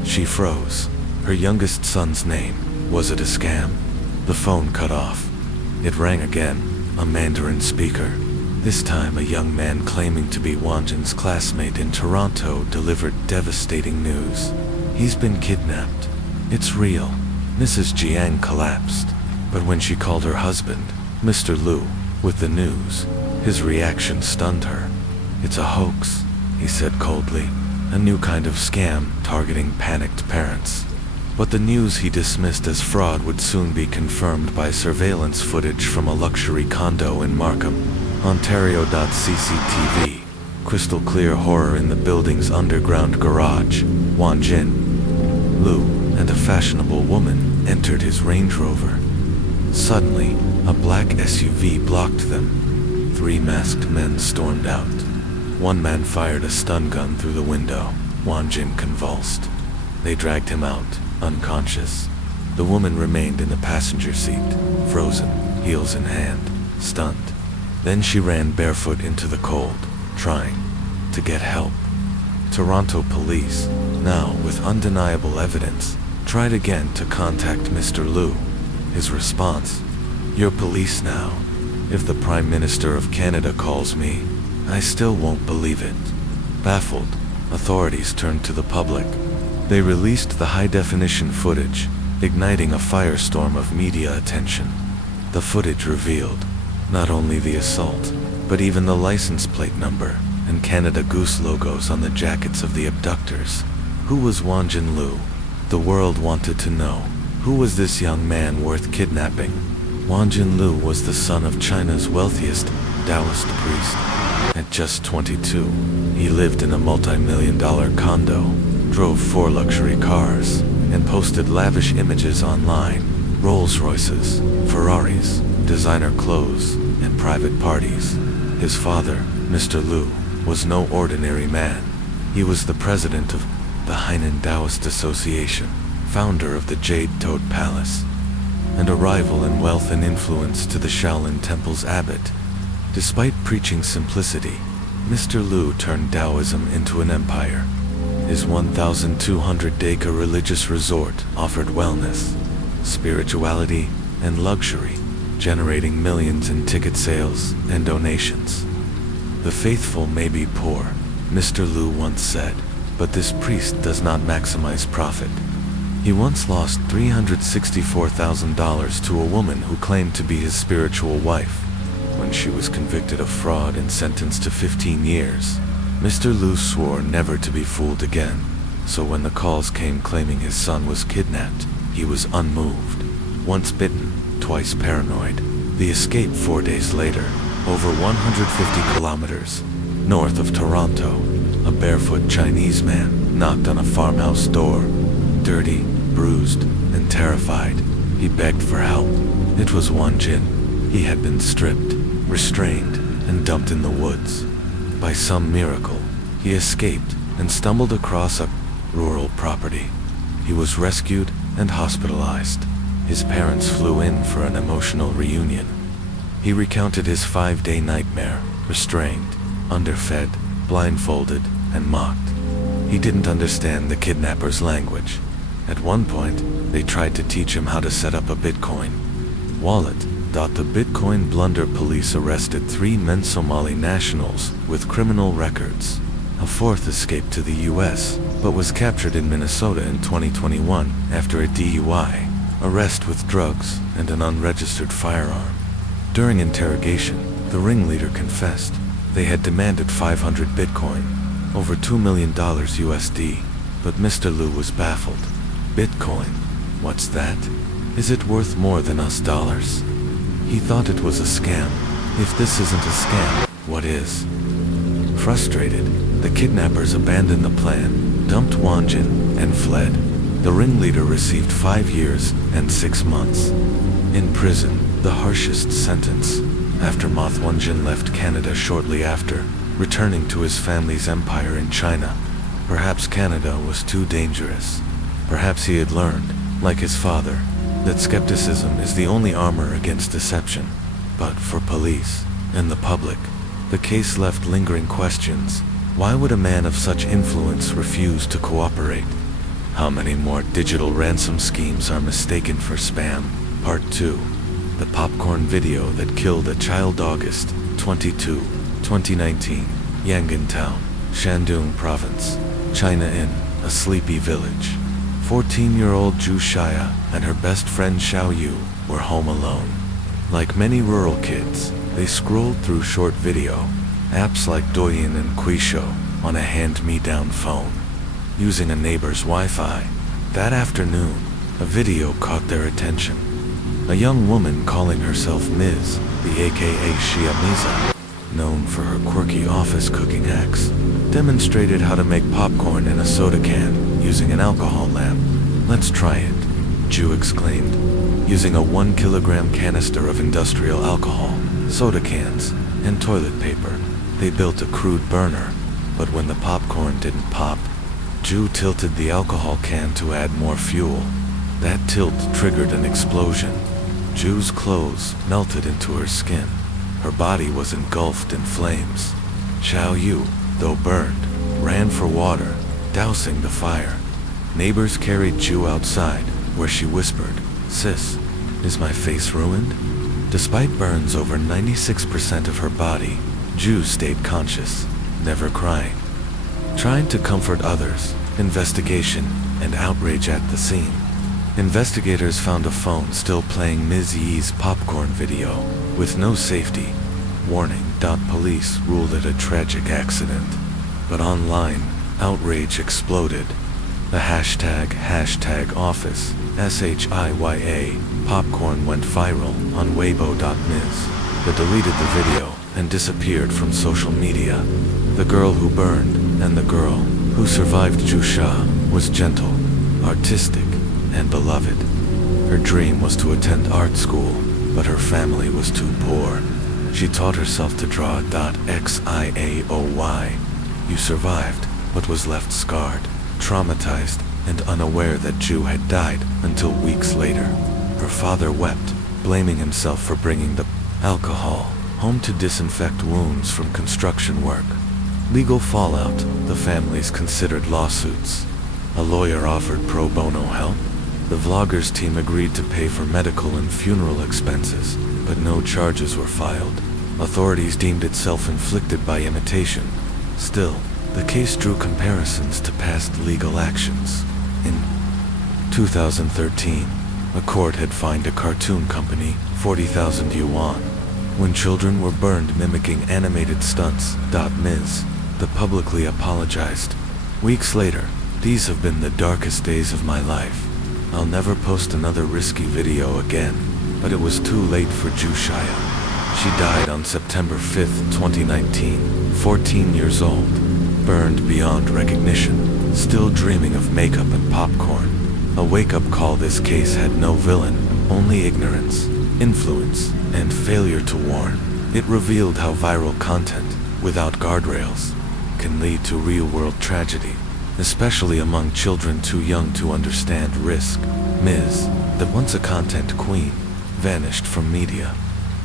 She froze. Her youngest son's name. Was it a scam? The phone cut off. It rang again, a Mandarin speaker. This time a young man claiming to be Wanjin's classmate in Toronto delivered devastating news. He's been kidnapped. It's real. Mrs. Jiang collapsed. But when she called her husband, Mr. Liu, with the news, his reaction stunned her. It's a hoax, he said coldly. A new kind of scam targeting panicked parents. But the news he dismissed as fraud would soon be confirmed by surveillance footage from a luxury condo in Markham, Ontario. CCTV. Crystal clear horror in the building's underground garage. Wanjin Liu and a fashionable woman entered his Range Rover. Suddenly, a black SUV blocked them. 3 masked men stormed out. One man fired a stun gun through the window. Wanjin convulsed. They dragged him out, unconscious. The woman remained in the passenger seat, frozen, heels in hand, stunned. Then she ran barefoot into the cold, trying to get help. Toronto police, now with undeniable evidence, tried again to contact Mr. Liu. His response: "You're police now. If the Prime Minister of Canada calls me, I still won't believe it." Baffled, authorities turned to the public. They released the high-definition footage, igniting a firestorm of media attention. The footage revealed not only the assault, but even the license plate number and Canada Goose logos on the jackets of the abductors. Who was Wanjin Liu? The world wanted to know. Who was this young man worth kidnapping? Wanjin Liu was the son of China's wealthiest Taoist priest. At just 22, he lived in a multi-million-dollar condo, drove 4 luxury cars, and posted lavish images online: Rolls-Royces, Ferraris, designer clothes, and private parties. His father, Mr. Liu, was no ordinary man. He was the president of the Hainan Taoist Association, founder of the Jade-Toed Palace, and a rival in wealth and influence to the Shaolin Temple's abbot. Despite preaching simplicity, Mr. Liu turned Taoism into an empire. His 1,200-acre religious resort offered wellness, spirituality, and luxury, generating millions in ticket sales and donations. "The faithful may be poor," Mr. Liu once said, "but this priest does not maximize profit." He once lost $364,000 to a woman who claimed to be his spiritual wife. When she was convicted of fraud and sentenced to 15 years, Mr. Liu swore never to be fooled again. So when the calls came claiming his son was kidnapped, he was unmoved. Once bitten, twice paranoid. The escape 4 days later, over 150 kilometers north of Toronto. A barefoot Chinese man knocked on a farmhouse door. Dirty, bruised, and terrified, he begged for help. It was Wanjin. He had been stripped, restrained, and dumped in the woods. By some miracle, he escaped and stumbled across a rural property. He was rescued and hospitalized. His parents flew in for an emotional reunion. He recounted his 5-day nightmare, restrained, underfed, blindfolded, and mocked. He didn't understand the kidnappers' language. At one point, they tried to teach him how to set up a Bitcoin wallet. The Bitcoin blunder police arrested 3 men Somali nationals with criminal records. A fourth escaped to the US, but was captured in Minnesota in 2021 after a DUI, arrest with drugs, and an unregistered firearm. During interrogation, the ringleader confessed they had demanded 500 Bitcoin, over $2 million USD, but Mr. Liu was baffled. Bitcoin? What's that? Is it worth more than us dollars? He thought it was a scam. If this isn't a scam, what is? Frustrated, the kidnappers abandoned the plan, dumped Wanjin, and fled. The ringleader received 5 years and 6 months in prison, the harshest sentence, after Wanjin left Canada shortly after, returning to his family's empire in China. Perhaps Canada was too dangerous. Perhaps he had learned, like his father, that skepticism is the only armor against deception. But for police and the public, the case left lingering questions. Why would a man of such influence refuse to cooperate? How many more digital ransom schemes are mistaken for spam? Part 2. The popcorn video that killed a child. August 22, 2019, Yangon Town, Shandong Province, China. In a sleepy village, 14-year-old Zhu Shaya and her best friend Xiao Yu were home alone. Like many rural kids, they scrolled through short video apps like Douyin and Kuisho on a hand-me-down phone, using a neighbor's Wi-Fi. That afternoon, a video caught their attention. A young woman calling herself Ms. the aka Xia Miza, known for her quirky office cooking hacks, demonstrated how to make popcorn in a soda can using an alcohol lamp. "Let's try it," Zhu exclaimed. Using a 1-kilogram canister of industrial alcohol, soda cans, and toilet paper, they built a crude burner. But when the popcorn didn't pop, Zhu tilted the alcohol can to add more fuel. That tilt triggered an explosion. Zhu's clothes melted into her skin. Her body was engulfed in flames. Xiao Yu, though burned, ran for water, dousing the fire. Neighbors carried Zhu outside, where she whispered, "Sis, is my face ruined?" Despite burns over 96% of her body, Zhu stayed conscious, never crying. Trying to comfort others, investigation, and outrage at the scene. Investigators found a phone still playing Ms. Yi's popcorn video, with no safety warning. Police ruled it a tragic accident. But online, outrage exploded. The hashtag office, SHIYA, popcorn went viral on Weibo.ms. They deleted the video and disappeared from social media. The girl who burned and the girl who survived Jusha was gentle, artistic, and beloved. Her dream was to attend art school, but her family was too poor. She taught herself to draw. Xiaoy. You survived, but was left scarred, traumatized, and unaware that Zhu had died until weeks later. Her father wept, blaming himself for bringing the alcohol home to disinfect wounds from construction work. Legal fallout, the families considered lawsuits. A lawyer offered pro bono help. The vlogger's team agreed to pay for medical and funeral expenses, but no charges were filed. Authorities deemed it self-inflicted by imitation. Still, the case drew comparisons to past legal actions. In 2013, a court had fined a cartoon company 40,000 yuan when children were burned mimicking animated stunts. Ms. The publicly apologized. Weeks later, "These have been the darkest days of my life. I'll never post another risky video again." But it was too late for Zhu Shaya. She died on September 5, 2019, 14 years old, burned beyond recognition, still dreaming of makeup and popcorn. A wake-up call. This case had no villain, only ignorance, influence, and failure to warn. It revealed how viral content, without guardrails, can lead to real-world tragedy, especially among children too young to understand risk. Ms., that once a content queen, vanished from media.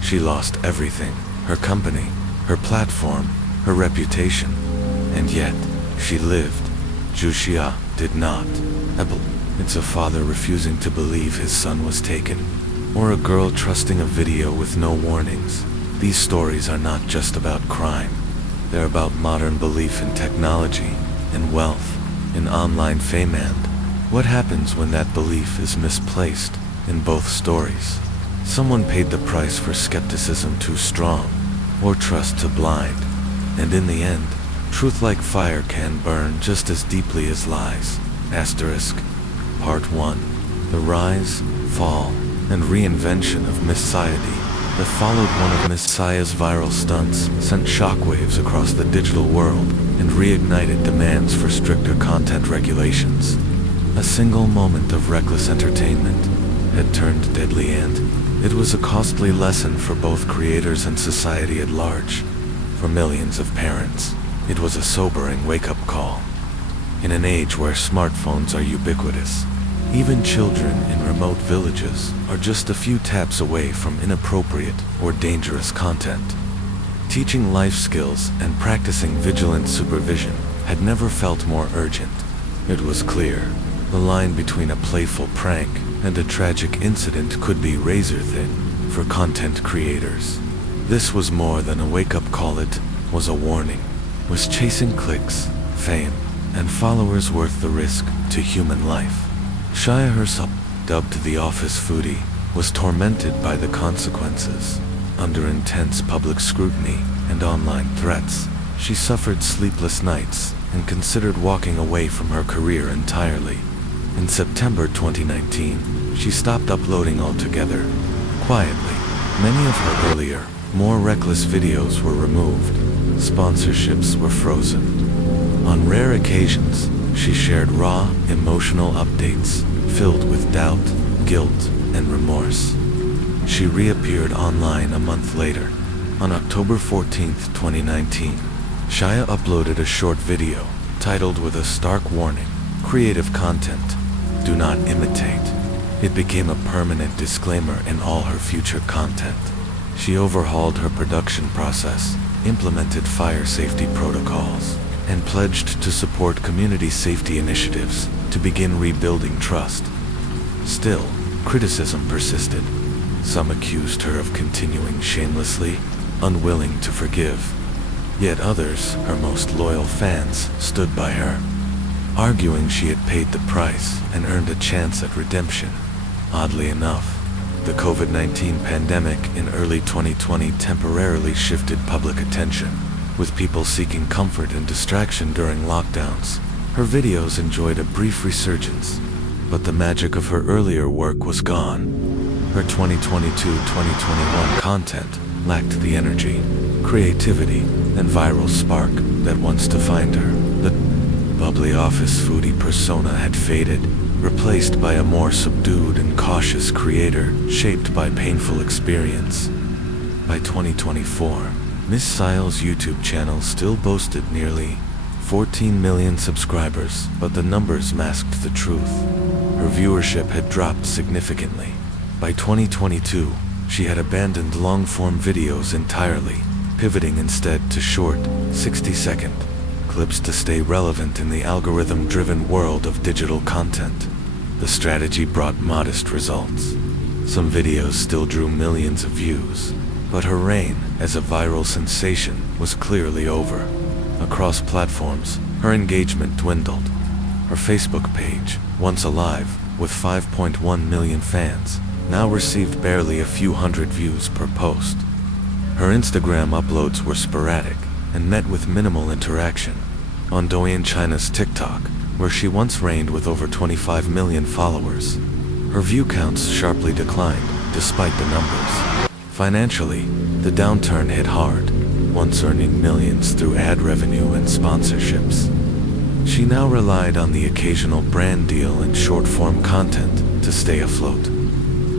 She lost everything, her company, her platform, her reputation, and yet, she lived. Zhu Xia did not. It's a father refusing to believe his son was taken, or a girl trusting a video with no warnings. These stories are not just about crime. They're about modern belief in technology, in wealth, in online fame, and what happens when that belief is misplaced. In both stories, someone paid the price for skepticism too strong, or trust too blind, and in the end, truth like fire can burn just as deeply as lies. Asterisk. Part 1. The rise, fall, and reinvention of Miss Sayadi that followed one of Miss Saya's viral stunts sent shockwaves across the digital world and reignited demands for stricter content regulations. A single moment of reckless entertainment had turned deadly, and it was a costly lesson for both creators and society at large. For millions of parents, it was a sobering wake-up call. In an age where smartphones are ubiquitous, even children in remote villages are just a few taps away from inappropriate or dangerous content. Teaching life skills and practicing vigilant supervision had never felt more urgent. It was clear, the line between a playful prank and a tragic incident could be razor-thin for content creators. This was more than a wake-up call, it was a warning. Was chasing clicks, fame, and followers worth the risk to human life? Shia herself, dubbed the office foodie, was tormented by the consequences. Under intense public scrutiny and online threats, she suffered sleepless nights and considered walking away from her career entirely. In September 2019, she stopped uploading altogether. Quietly, many of her earlier, more reckless videos were removed. Sponsorships were frozen. On rare occasions, she shared raw, emotional updates filled with doubt, guilt, and remorse. She reappeared online a month later. On October 14, 2019, Shia uploaded a short video titled with a stark warning, "Creative content, do not imitate." It became a permanent disclaimer in all her future content. She overhauled her production process, implemented fire safety protocols, and pledged to support community safety initiatives to begin rebuilding trust. Still, criticism persisted. Some accused her of continuing shamelessly, unwilling to forgive. Yet others, her most loyal fans, stood by her, arguing she had paid the price and earned a chance at redemption. Oddly enough, the COVID-19 pandemic in early 2020 temporarily shifted public attention, with people seeking comfort and distraction during lockdowns. Her videos enjoyed a brief resurgence, but the magic of her earlier work was gone. Her 2022-2021 content lacked the energy, creativity, and viral spark that once defined her. The bubbly office foodie persona had faded, replaced by a more subdued and cautious creator shaped by painful experience. By 2024, Miss Saya's YouTube channel still boasted nearly 14 million subscribers, but the numbers masked the truth. Her viewership had dropped significantly. By 2022, she had abandoned long-form videos entirely, pivoting instead to short, 60-second clips to stay relevant in the algorithm-driven world of digital content. The strategy brought modest results. Some videos still drew millions of views, but her reign as a viral sensation was clearly over. Across platforms, her engagement dwindled. Her Facebook page, once alive, with 5.1 million fans, now received barely a few hundred views per post. Her Instagram uploads were sporadic and met with minimal interaction. On Douyin China's TikTok, where she once reigned with over 25 million followers, her view counts sharply declined, despite the numbers. Financially, the downturn hit hard, once earning millions through ad revenue and sponsorships. She now relied on the occasional brand deal and short-form content to stay afloat.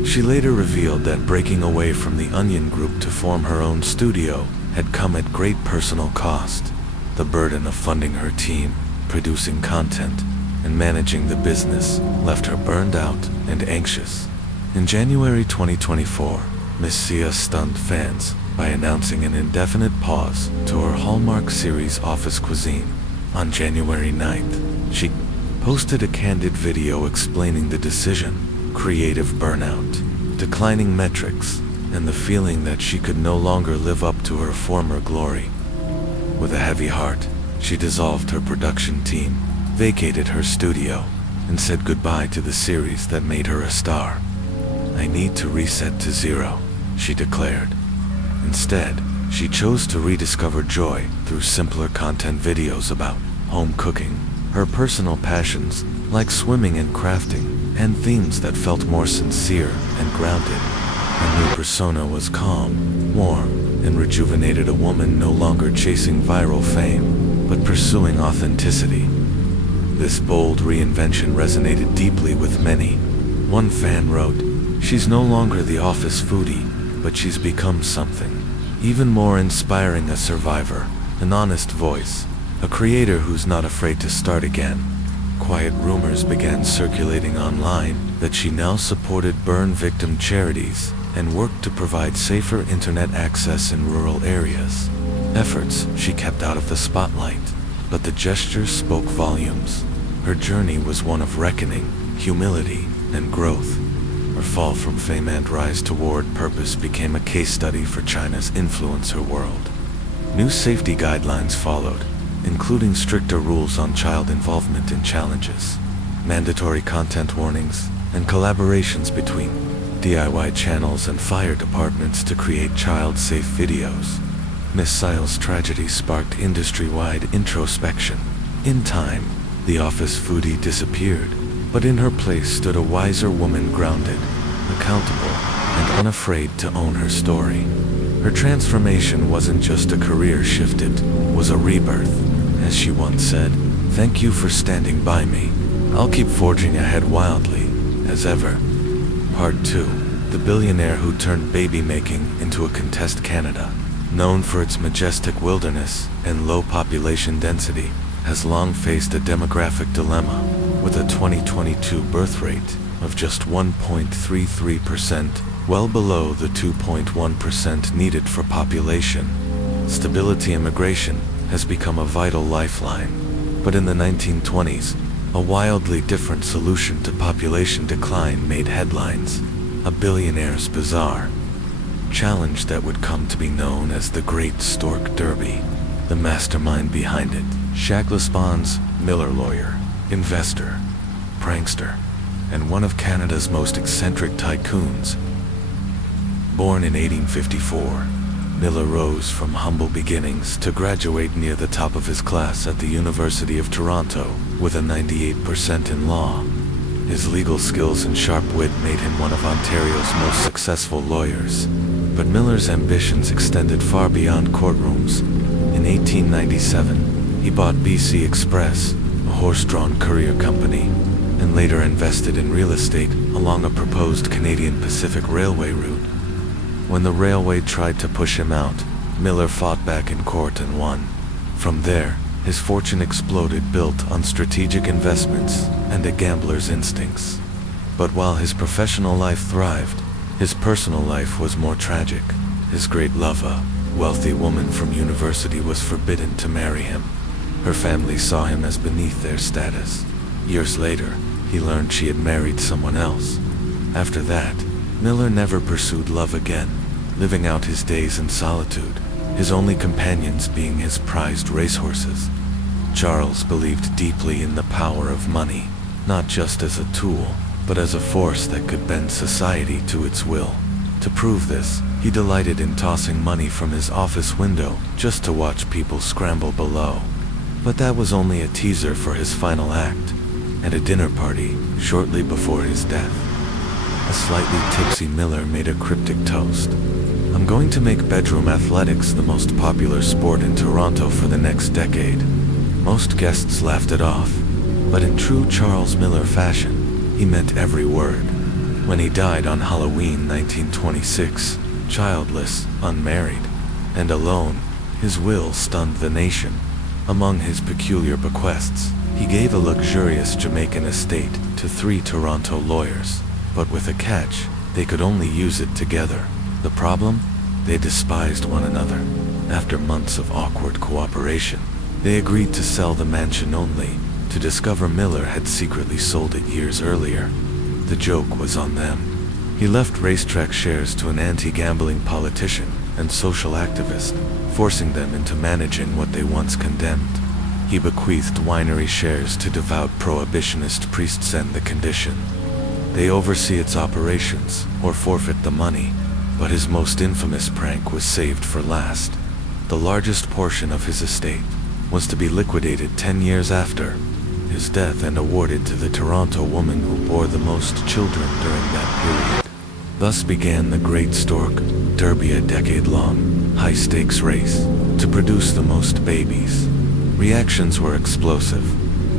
She later revealed that breaking away from the Onion Group to form her own studio had come at great personal cost. The burden of funding her team, producing content, and managing the business left her burned out and anxious. In January 2024, Miss Sia stunned fans by announcing an indefinite pause to her Hallmark series Office Cuisine. On January 9th, she posted a candid video explaining the decision: creative burnout, declining metrics, and the feeling that she could no longer live up to her former glory. With a heavy heart, she dissolved her production team, vacated her studio, and said goodbye to the series that made her a star. "I need to reset to zero," she declared. Instead, she chose to rediscover joy through simpler content videos about home cooking, her personal passions like swimming and crafting, and themes that felt more sincere and grounded. Her new persona was calm, warm, and rejuvenated, a woman no longer chasing viral fame, but pursuing authenticity. This bold reinvention resonated deeply with many. One fan wrote, "She's no longer the office foodie, but she's become something even more inspiring: a survivor, an honest voice, a creator who's not afraid to start again." Quiet rumors began circulating online that she now supported burn victim charities and worked to provide safer internet access in rural areas. Efforts she kept out of the spotlight, but the gestures spoke volumes. Her journey was one of reckoning, humility, and growth. Her fall from fame and rise toward purpose became a case study for China's influencer world. New safety guidelines followed, including stricter rules on child involvement in challenges, mandatory content warnings, and collaborations between DIY channels and fire departments to create child-safe videos. Miss Sile's tragedy sparked industry-wide introspection. In time, the office foodie disappeared, but in her place stood a wiser woman, grounded, accountable, and unafraid to own her story. Her transformation wasn't just a career shift, it was a rebirth. As she once said, "Thank you for standing by me. I'll keep forging ahead wildly, as ever." Part 2. The billionaire who turned baby making into a contest. Canada, known for its majestic wilderness and low population density, has long faced a demographic dilemma, with a 2022 birth rate of just 1.33%, well below the 2.1% needed for population. Stability immigration has become a vital lifeline, but in the 1920s, a wildly different solution to population decline made headlines: a billionaire's bazaar. Challenge that would come to be known as the Great Stork Derby. The mastermind behind it, Shackless Bonds, Miller lawyer, investor, prankster, and one of Canada's most eccentric tycoons. Born in 1854, Miller rose from humble beginnings to graduate near the top of his class at the University of Toronto with a 98% in law. His legal skills and sharp wit made him one of Ontario's most successful lawyers. But Miller's ambitions extended far beyond courtrooms. In 1897, he bought BC Express, a horse-drawn courier company, and later invested in real estate along a proposed Canadian Pacific Railway route. When the railway tried to push him out, Miller fought back in court and won. From there, his fortune exploded, built on strategic investments and a gambler's instincts. But while his professional life thrived, his personal life was more tragic. His great love, a wealthy woman from university, was forbidden to marry him. Her family saw him as beneath their status. Years later, he learned she had married someone else. After that, Miller never pursued love again, living out his days in solitude, his only companions being his prized racehorses. Charles believed deeply in the power of money, not just as a tool, but as a force that could bend society to its will. To prove this, he delighted in tossing money from his office window just to watch people scramble below. But that was only a teaser for his final act. At a dinner party, shortly before his death, a slightly tipsy Miller made a cryptic toast: "I'm going to make bedroom athletics the most popular sport in Toronto for the next decade." Most guests laughed it off, but in true Charles Miller fashion, he meant every word. when he died on Halloween 1926, childless, unmarried, and alone. His will stunned the nation. Among his peculiar bequests, he gave a luxurious Jamaican estate to 3 Toronto lawyers, but with a catch: they could only use it together. The problem? They despised one another. After months of awkward cooperation, they agreed to sell the mansion only to discover Miller had secretly sold it years earlier. The joke was on them. He left racetrack shares to an anti-gambling politician and social activist, forcing them into managing what they once condemned. He bequeathed winery shares to devout prohibitionist priests and the condition. They oversee its operations or forfeit the money, but his most infamous prank was saved for last. The largest portion of his estate was to be liquidated 10 years after his death and awarded to the Toronto woman who bore the most children during that period. Thus began the Great Stork Derby, a decade-long, high-stakes race to produce the most babies. Reactions were explosive.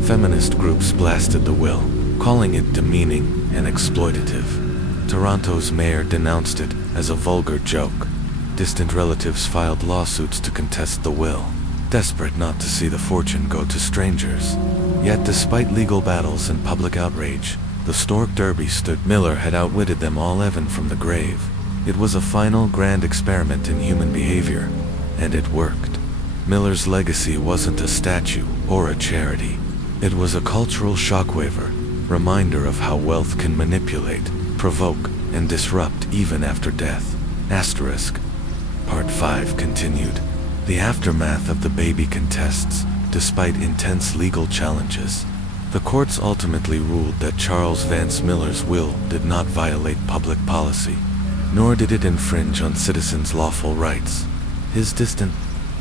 Feminist groups blasted the will, calling it demeaning and exploitative. Toronto's mayor denounced it as a vulgar joke. Distant relatives filed lawsuits to contest the will, desperate not to see the fortune go to strangers. Yet despite legal battles and public outrage, the Stork Derby stood. Miller had outwitted them all, even from the grave. It was a final grand experiment in human behavior, and it worked. Miller's legacy wasn't a statue or a charity. It was a cultural shockwaver, reminder of how wealth can manipulate, provoke, and disrupt even after death. Asterisk. Part 5 continued. The aftermath of the baby contests. Despite intense legal challenges, the courts ultimately ruled that Charles Vance Miller's will did not violate public policy, nor did it infringe on citizens' lawful rights. His distant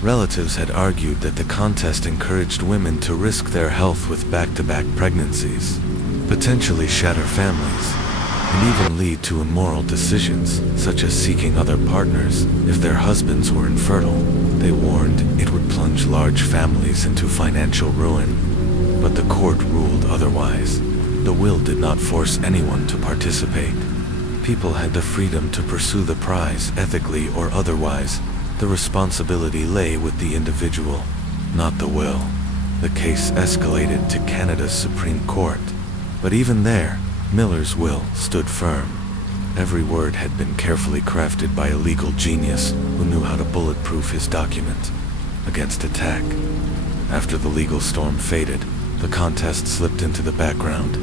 relatives had argued that the contest encouraged women to risk their health with back-to-back pregnancies, potentially shatter families, and even lead to immoral decisions, such as seeking other partners if their husbands were infertile. They warned it would plunge large families into financial ruin. But the court ruled otherwise. The will did not force anyone to participate. People had the freedom to pursue the prize ethically or otherwise. The responsibility lay with the individual, not the will. The case escalated to Canada's Supreme Court. But even there, Miller's will stood firm. Every word had been carefully crafted by a legal genius who knew how to bulletproof his document against attack. After the legal storm faded, the contest slipped into the background.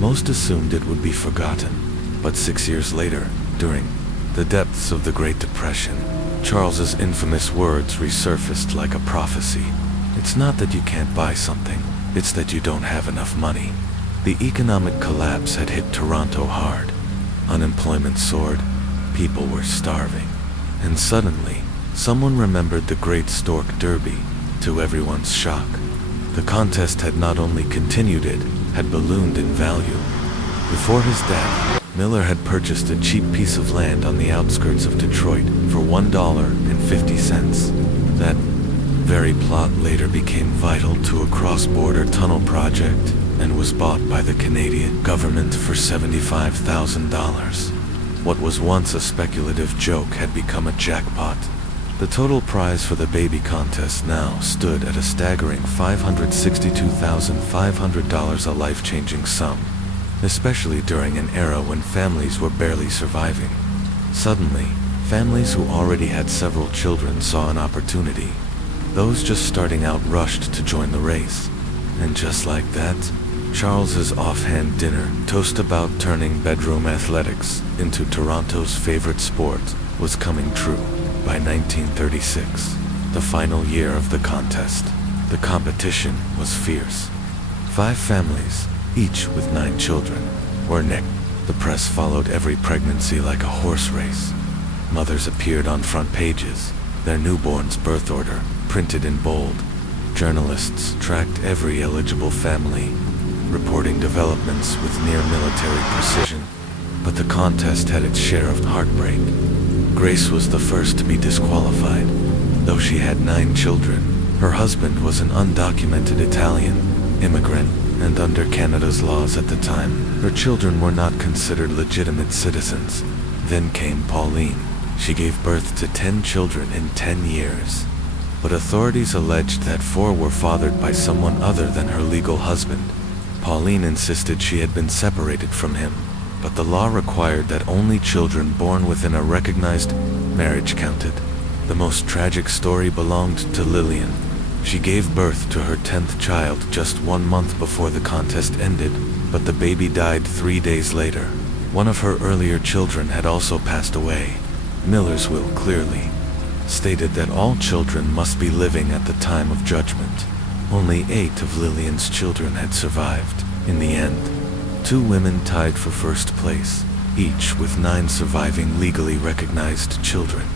Most assumed it would be forgotten. But 6 years later, during the depths of the Great Depression, Charles's infamous words resurfaced like a prophecy. It's not that you can't buy something, it's that you don't have enough money. The economic collapse had hit Toronto hard. Unemployment soared, people were starving. And suddenly, someone remembered the Great Stork Derby, to everyone's shock. The contest had not only continued, it had ballooned in value. Before his death, Miller had purchased a cheap piece of land on the outskirts of Detroit for $1.50. That very plot later became vital to a cross-border tunnel project and was bought by the Canadian government for $75,000. What was once a speculative joke had become a jackpot. The total prize for the baby contest now stood at a staggering $562,500, a life-changing sum, especially during an era when families were barely surviving. Suddenly, families who already had several children saw an opportunity. Those just starting out rushed to join the race. And just like that, Charles's offhand dinner toast about turning bedroom athletics into Toronto's favorite sport was coming true. By 1936, the final year of the contest, the competition was fierce. 5 families, each with 9 children, were necked. The press followed every pregnancy like a horse race. Mothers appeared on front pages, their newborn's birth order printed in bold. Journalists tracked every eligible family, reporting developments with near military precision. But the contest had its share of heartbreak. Grace was the first to be disqualified. Though she had 9 children, her husband was an undocumented Italian immigrant and under Canada's laws at the time, her children were not considered legitimate citizens. Then came Pauline. She gave birth to 10 children in 10 years. But authorities alleged that 4 were fathered by someone other than her legal husband. Pauline insisted she had been separated from him, but the law required that only children born within a recognized marriage counted. The most tragic story belonged to Lillian. She gave birth to her 10th child just 1 month before the contest ended, but the baby died 3 days later. One of her earlier children had also passed away. Miller's will clearly stated that all children must be living at the time of judgment. Only 8 of Lillian's children had survived. In the end, 2 women tied for first place, each with 9 surviving legally recognized children.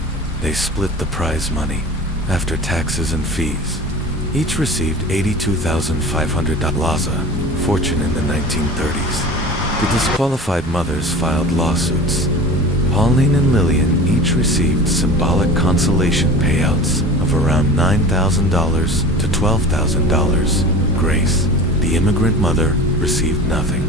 They split the prize money after taxes and fees. Each received $82,500 Laza, fortune in the 1930s. The disqualified mothers filed lawsuits. Pauline and Lillian each received symbolic consolation payouts of around $9,000 to $12,000. Grace, the immigrant mother, received nothing.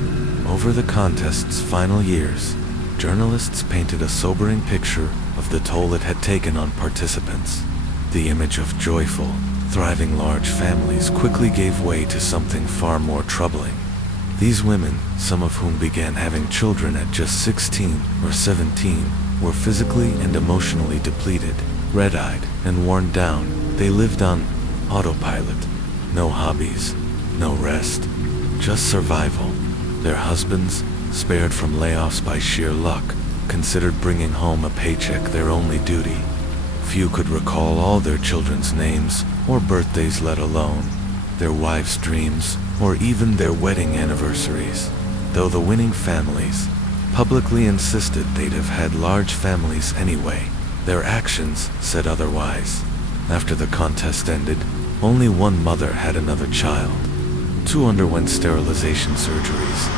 Over the contest's final years, journalists painted a sobering picture of the toll it had taken on participants. The image of joyful, thriving large families quickly gave way to something far more troubling. These women, some of whom began having children at just 16 or 17, were physically and emotionally depleted, red-eyed, and worn down. They lived on autopilot. No hobbies, no rest, just survival. Their husbands, spared from layoffs by sheer luck, considered bringing home a paycheck their only duty. Few could recall all their children's names or birthdays, let alone their wives' dreams, or even their wedding anniversaries. Though the winning families publicly insisted they'd have had large families anyway, their actions said otherwise. After the contest ended, only 1 mother had another child. 2 underwent sterilization surgeries.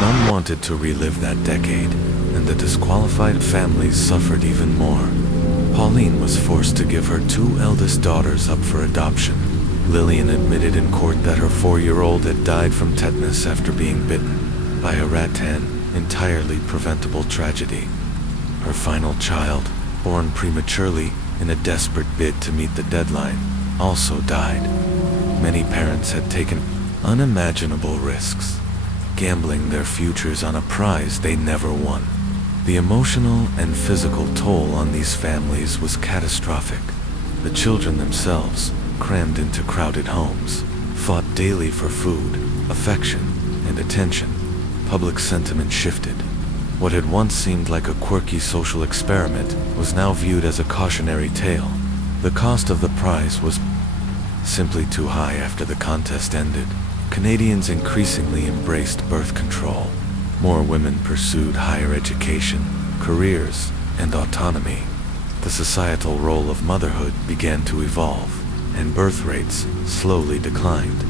None wanted to relive that decade, and the disqualified families suffered even more. Pauline was forced to give her 2 eldest daughters up for adoption. Lillian admitted in court that her 4-year-old had died from tetanus after being bitten by a rattan, entirely preventable tragedy. Her final child, born prematurely in a desperate bid to meet the deadline, also died. Many parents had taken unimaginable risks, gambling their futures on a prize they never won. The emotional and physical toll on these families was catastrophic. The children themselves, crammed into crowded homes, fought daily for food, affection, and attention. Public sentiment shifted. What had once seemed like a quirky social experiment was now viewed as a cautionary tale. The cost of the prize was simply too high. After the contest ended, Canadians increasingly embraced birth control. More women pursued higher education, careers, and autonomy. The societal role of motherhood began to evolve, and birth rates slowly declined.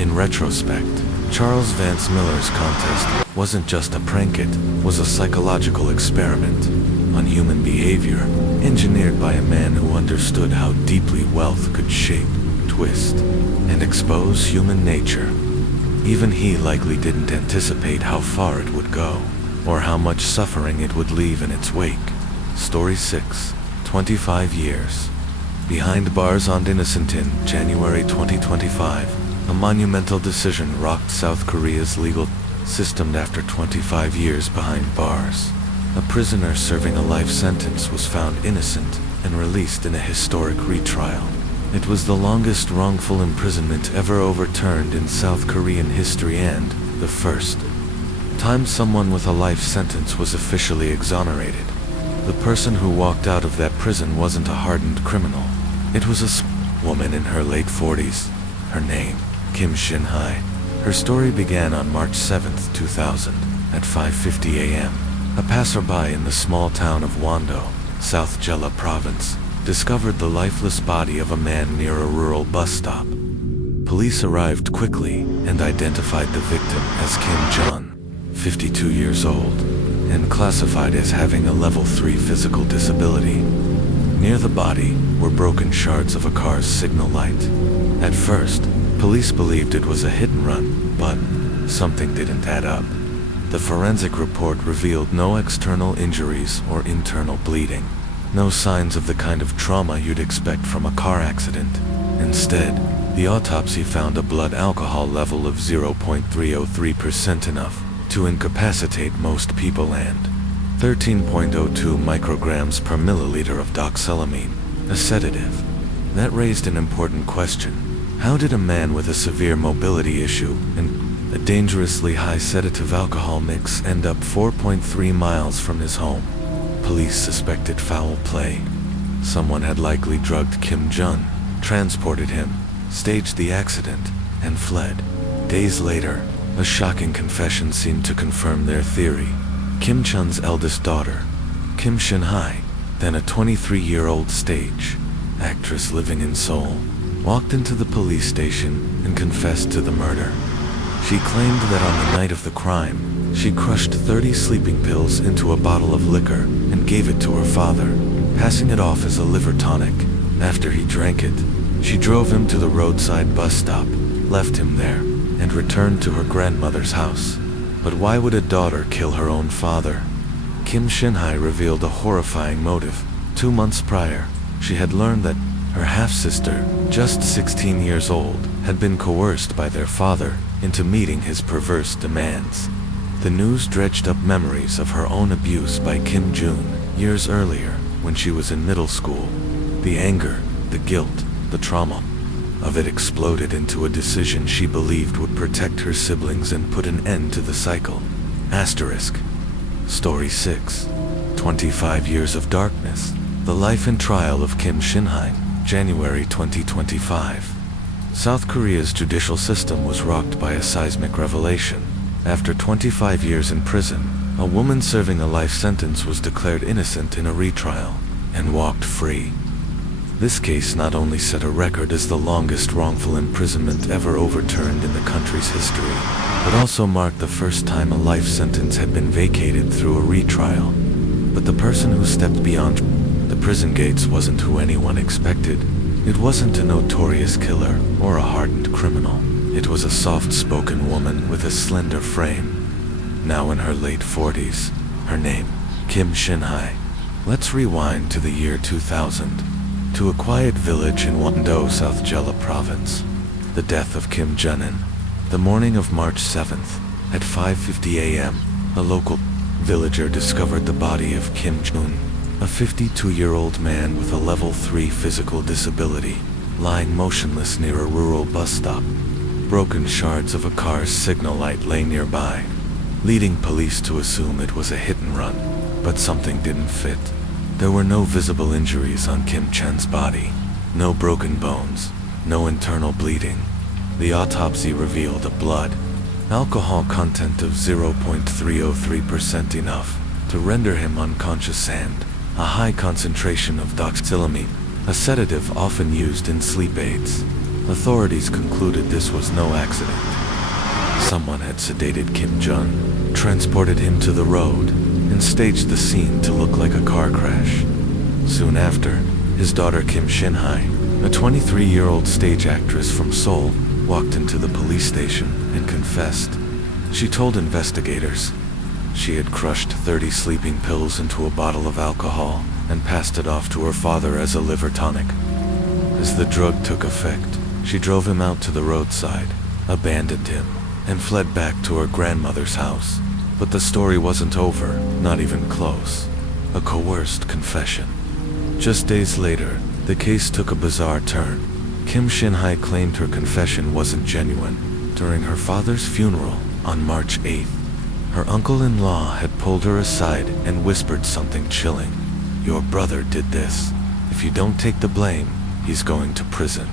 In retrospect, Charles Vance Miller's contest wasn't just a prank, it was a psychological experiment on human behavior, engineered by a man who understood how deeply wealth could shape, twist, and expose human nature. Even he likely didn't anticipate how far it would go, or how much suffering it would leave in its wake. Story 6, 25 years. Behind bars on Innocent in January 2025, a monumental decision rocked South Korea's legal system. After 25 years behind bars, a prisoner serving a life sentence was found innocent and released in a historic retrial. It was the longest wrongful imprisonment ever overturned in South Korean history and the first time someone with a life sentence was officially exonerated. The person who walked out of that prison wasn't a hardened criminal. It was a woman in her late 40s. Her name, Kim Shin-hai. Her story began on March 7, 2000, at 5:50 a.m. A passerby in the small town of Wando, South Jeolla Province, discovered the lifeless body of a man near a rural bus stop. Police arrived quickly and identified the victim as Kim Jun, 52 years old, and classified as having a level 3 physical disability. Near the body were broken shards of a car's signal light. At first, police believed it was a hit and run, but something didn't add up. The forensic report revealed no external injuries or internal bleeding. No signs of the kind of trauma you'd expect from a car accident. Instead, the autopsy found a blood alcohol level of 0.303%, enough to incapacitate most people, and 13.02 micrograms per milliliter of doxylamine, a sedative. That raised an important question. How did a man with a severe mobility issue and a dangerously high sedative alcohol mix end up 4.3 miles from his home? Police suspected foul play. Someone had likely drugged Kim Jun, transported him, staged the accident, and fled. Days later, a shocking confession seemed to confirm their theory. Kim Chun's eldest daughter, Kim Shin-hai, then a 23-year-old stage actress living in Seoul, walked into the police station and confessed to the murder. She claimed that on the night of the crime, she crushed 30 sleeping pills into a bottle of liquor and gave it to her father, passing it off as a liver tonic. After he drank it, she drove him to the roadside bus stop, left him there, and returned to her grandmother's house. But why would a daughter kill her own father? Kim Shin-hai revealed a horrifying motive. 2 months prior, she had learned that her half-sister, just 16 years old, had been coerced by their father into meeting his perverse demands. The news dredged up memories of her own abuse by Kim Jun years earlier when she was in middle school. The anger, the guilt, the trauma of it exploded into a decision she believed would protect her siblings and put an end to the cycle. Asterisk. Story 6. 25 Years of Darkness. The Life and Trial of Kim Shin-hai, January 2025. South Korea's judicial system was rocked by a seismic revelation. After 25 years in prison, a woman serving a life sentence was declared innocent in a retrial and walked free. This case not only set a record as the longest wrongful imprisonment ever overturned in the country's history, but also marked the first time a life sentence had been vacated through a retrial. But the person who stepped beyond the prison gates wasn't who anyone expected. It wasn't a notorious killer or a hardened criminal. It was a soft-spoken woman with a slender frame, now in her late 40s. Her name, Kim Shin-hai. Let's rewind to the year 2000. To a quiet village in Wando, South Jeolla Province. The death of Kim Jun-in. The morning of March 7th, at 5:50 a.m., a local villager discovered the body of Kim Jun, a 52-year-old man with a level 3 physical disability, lying motionless near a rural bus stop. Broken shards of a car's signal light lay nearby, leading police to assume it was a hit and run, but something didn't fit. There were no visible injuries on Kim Chun's body, no broken bones, no internal bleeding. The autopsy revealed a blood alcohol content of 0.303%, enough to render him unconscious, and a high concentration of doxylamine, a sedative often used in sleep aids. Authorities concluded this was no accident. Someone had sedated Kim Jun, transported him to the road, and staged the scene to look like a car crash. Soon after, his daughter Kim Shin-hai, a 23-year-old stage actress from Seoul, walked into the police station and confessed. She told investigators she had crushed 30 sleeping pills into a bottle of alcohol and passed it off to her father as a liver tonic. As the drug took effect, she drove him out to the roadside, abandoned him, and fled back to her grandmother's house. But the story wasn't over, not even close. A coerced confession. Just days later, the case took a bizarre turn. Kim Shin-hai claimed her confession wasn't genuine. During her father's funeral, on March 8th, her uncle-in-law had pulled her aside and whispered something chilling. "Your brother did this. If you don't take the blame, he's going to prison."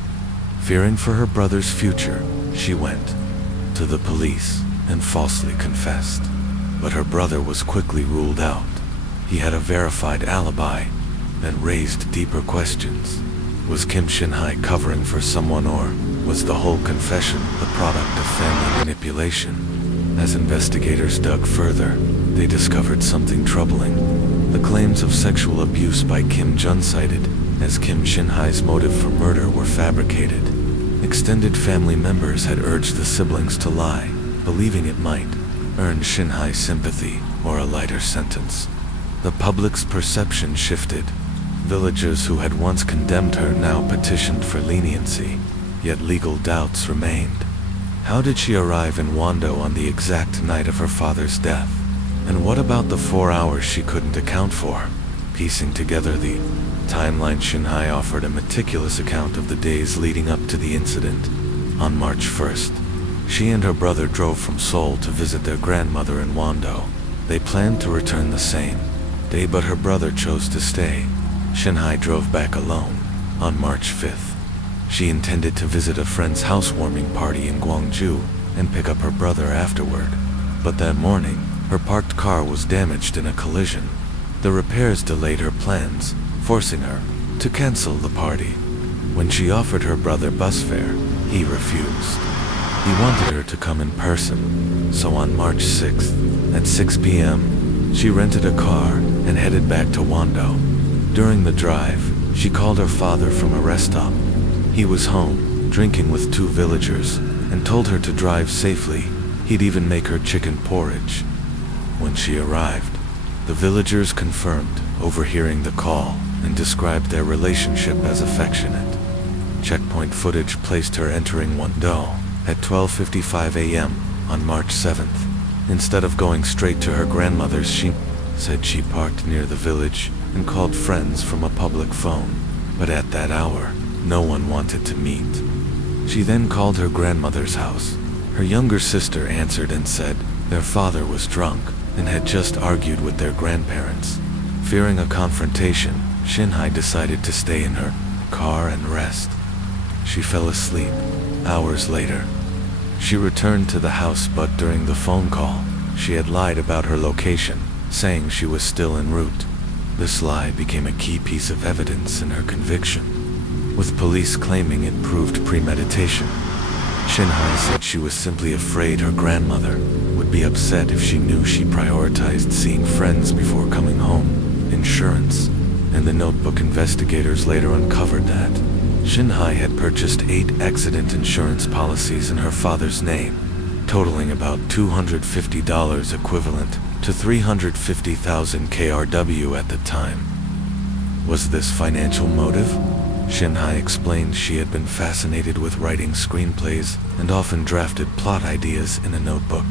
Fearing for her brother's future, she went to the police and falsely confessed. But her brother was quickly ruled out. He had a verified alibi that raised deeper questions. Was Kim Shin-hai covering for someone, or was the whole confession the product of family manipulation? As investigators dug further, they discovered something troubling. The claims of sexual abuse by Kim Jun, cited as Kim Shin-hai's motive for murder, were fabricated. Extended family members had urged the siblings to lie, believing it might earn Shinhai's sympathy or a lighter sentence. The public's perception shifted. Villagers who had once condemned her now petitioned for leniency, yet legal doubts remained. How did she arrive in Wando on the exact night of her father's death? And what about the 4 hours she couldn't account for? Piecing together the timeline, Shinhai offered a meticulous account of the days leading up to the incident. On March 1st, she and her brother drove from Seoul to visit their grandmother in Wando. They planned to return the same day, but her brother chose to stay. Shinhai drove back alone. On March 5th, she intended to visit a friend's housewarming party in Gwangju and pick up her brother afterward. But that morning, her parked car was damaged in a collision. The repairs delayed her plans, forcing her to cancel the party. When she offered her brother bus fare, he refused. He wanted her to come in person. So on March 6th, at 6 p.m., she rented a car and headed back to Wando. During the drive, she called her father from a rest stop. He was home, drinking with 2 villagers, and told her to drive safely. He'd even make her chicken porridge. When she arrived, the villagers confirmed overhearing the call and described their relationship as affectionate. Checkpoint footage placed her entering Wando at 12:55 a.m. on March 7th. Instead of going straight to her grandmother's, she said she parked near the village and called friends from a public phone. But at that hour, no one wanted to meet. She then called her grandmother's house. Her younger sister answered and said their father was drunk and had just argued with their grandparents. Fearing a confrontation, Shinhai decided to stay in her car and rest. She fell asleep. Hours later, she returned to the house, but during the phone call, she had lied about her location, saying she was still en route. This lie became a key piece of evidence in her conviction, with police claiming it proved premeditation. Shinhai said she was simply afraid her grandmother would be upset if she knew she prioritized seeing friends before coming home. Insurance. In the notebook, investigators later uncovered that Shinhai had purchased 8 accident insurance policies in her father's name, totaling about $250, equivalent to 350,000 KRW at the time. Was this financial motive? Shinhai explained she had been fascinated with writing screenplays and often drafted plot ideas in a notebook.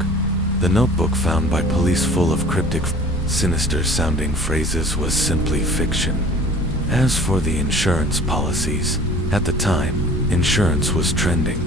The notebook found by police, full of cryptic, sinister-sounding phrases, was simply fiction. As for the insurance policies, at the time, insurance was trending.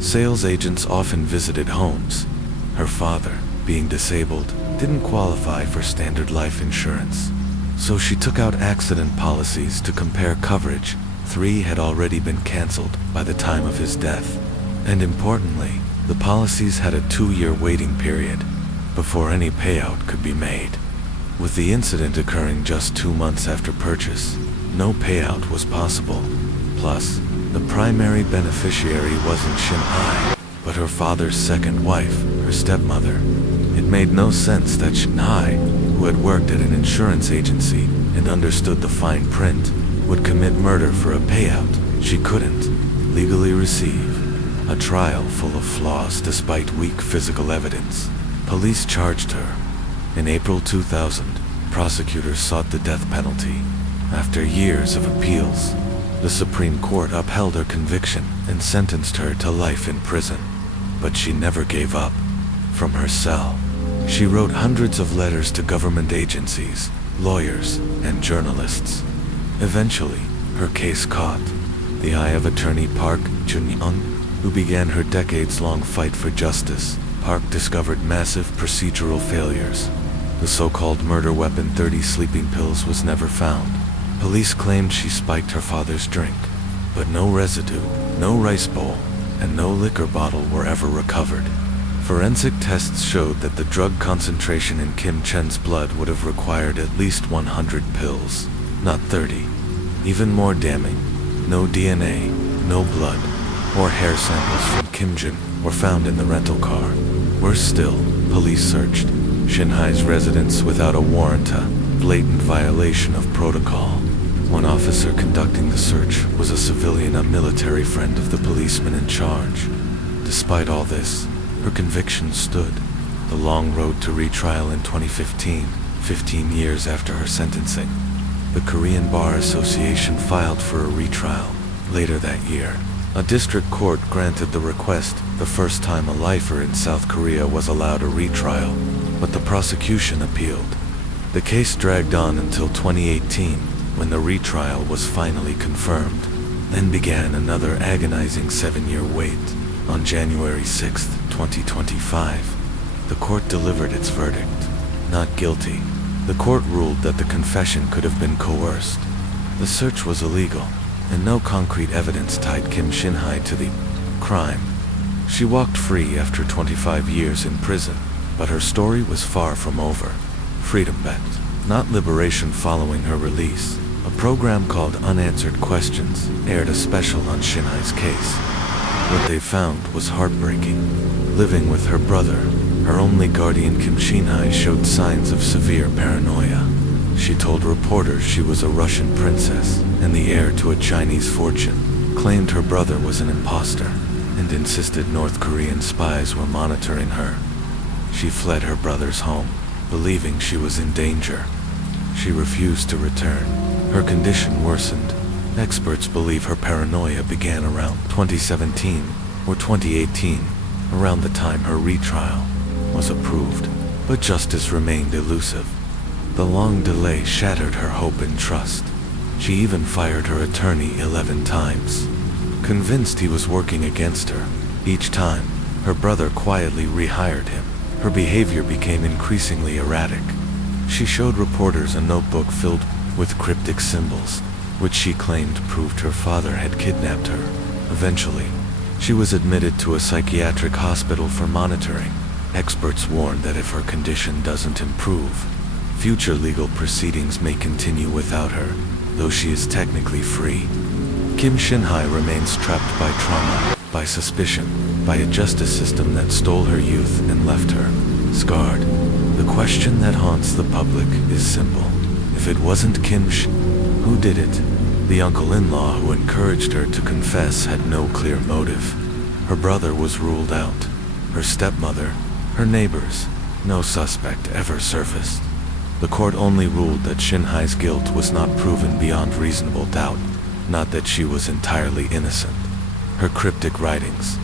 Sales agents often visited homes. Her father, being disabled, didn't qualify for standard life insurance. So she took out accident policies to compare coverage. 3 had already been cancelled by the time of his death. And importantly, the policies had a 2-year waiting period before any payout could be made. With the incident occurring just 2 months after purchase, no payout was possible. Plus, the primary beneficiary wasn't Shinhai, but her father's second wife, her stepmother. It made no sense that Shinhai, who had worked at an insurance agency and understood the fine print, would commit murder for a payout she couldn't legally receive. A trial full of flaws despite weak physical evidence. Police charged her. In April 2000, prosecutors sought the death penalty. After years of appeals, the Supreme Court upheld her conviction and sentenced her to life in prison. But she never gave up. From her cell, she wrote hundreds of letters to government agencies, lawyers, and journalists. Eventually, her case caught the eye of attorney Park Chun-young, who began her decades-long fight for justice. Park discovered massive procedural failures. The so-called murder weapon, 30 sleeping pills, was never found. Police claimed she spiked her father's drink, but no residue, no rice bowl, and no liquor bottle were ever recovered. Forensic tests showed that the drug concentration in Kim Chen's blood would have required at least 100 pills, not 30. Even more damning, no DNA, no blood, or hair samples from Kim Jin were found in the rental car. Worse still, police searched Shinhai's residence without a warrant, a blatant violation of protocol. One officer conducting the search was a civilian, a military friend of the policeman in charge. Despite all this, Her conviction stood. The long road to retrial in 2015, 15 years after her sentencing. The Korean Bar Association filed for a retrial. Later that year, a district court granted the request, the first time a lifer in South Korea was allowed a retrial, but the prosecution appealed. The case dragged on until 2018, when the retrial was finally confirmed. Then began another agonizing 7-year wait. On January 6, 2025, the court delivered its verdict. Not guilty. The court ruled that the confession could have been coerced. The search was illegal, and no concrete evidence tied Kim Shin-hae to the crime. She walked free after 25 years in prison, but her story was far from over. Freedom bet, not liberation. Following her release, a program called Unanswered Questions aired a special on Shin-hae's case. What they found was heartbreaking. Living with her brother, her only guardian, Kim Shin-hae showed signs of severe paranoia. She told reporters she was a Russian princess and the heir to a Chinese fortune, claimed her brother was an imposter, and insisted North Korean spies were monitoring her. She fled her brother's home, believing she was in danger. She refused to return. Her condition worsened. Experts believe her paranoia began around 2017 or 2018, around the time her retrial was approved, but justice remained elusive. The long delay shattered her hope and trust. She even fired her attorney 11 times, convinced he was working against her. Each time, her brother quietly rehired him. Her behavior became increasingly erratic. She showed reporters a notebook filled with cryptic symbols, which she claimed proved her father had kidnapped her. Eventually, she was admitted to a psychiatric hospital for monitoring. Experts warn that if her condition doesn't improve, future legal proceedings may continue without her, though she is technically free. Kim Shin-hae remains trapped by trauma, by suspicion, by a justice system that stole her youth and left her scarred. The question that haunts the public is simple. If it wasn't Kim who did it? The uncle-in-law who encouraged her to confess had no clear motive. Her brother was ruled out. Her stepmother, her neighbors, no suspect ever surfaced. The court only ruled that Shin-hae's guilt was not proven beyond reasonable doubt, not that she was entirely innocent. Her cryptic writings,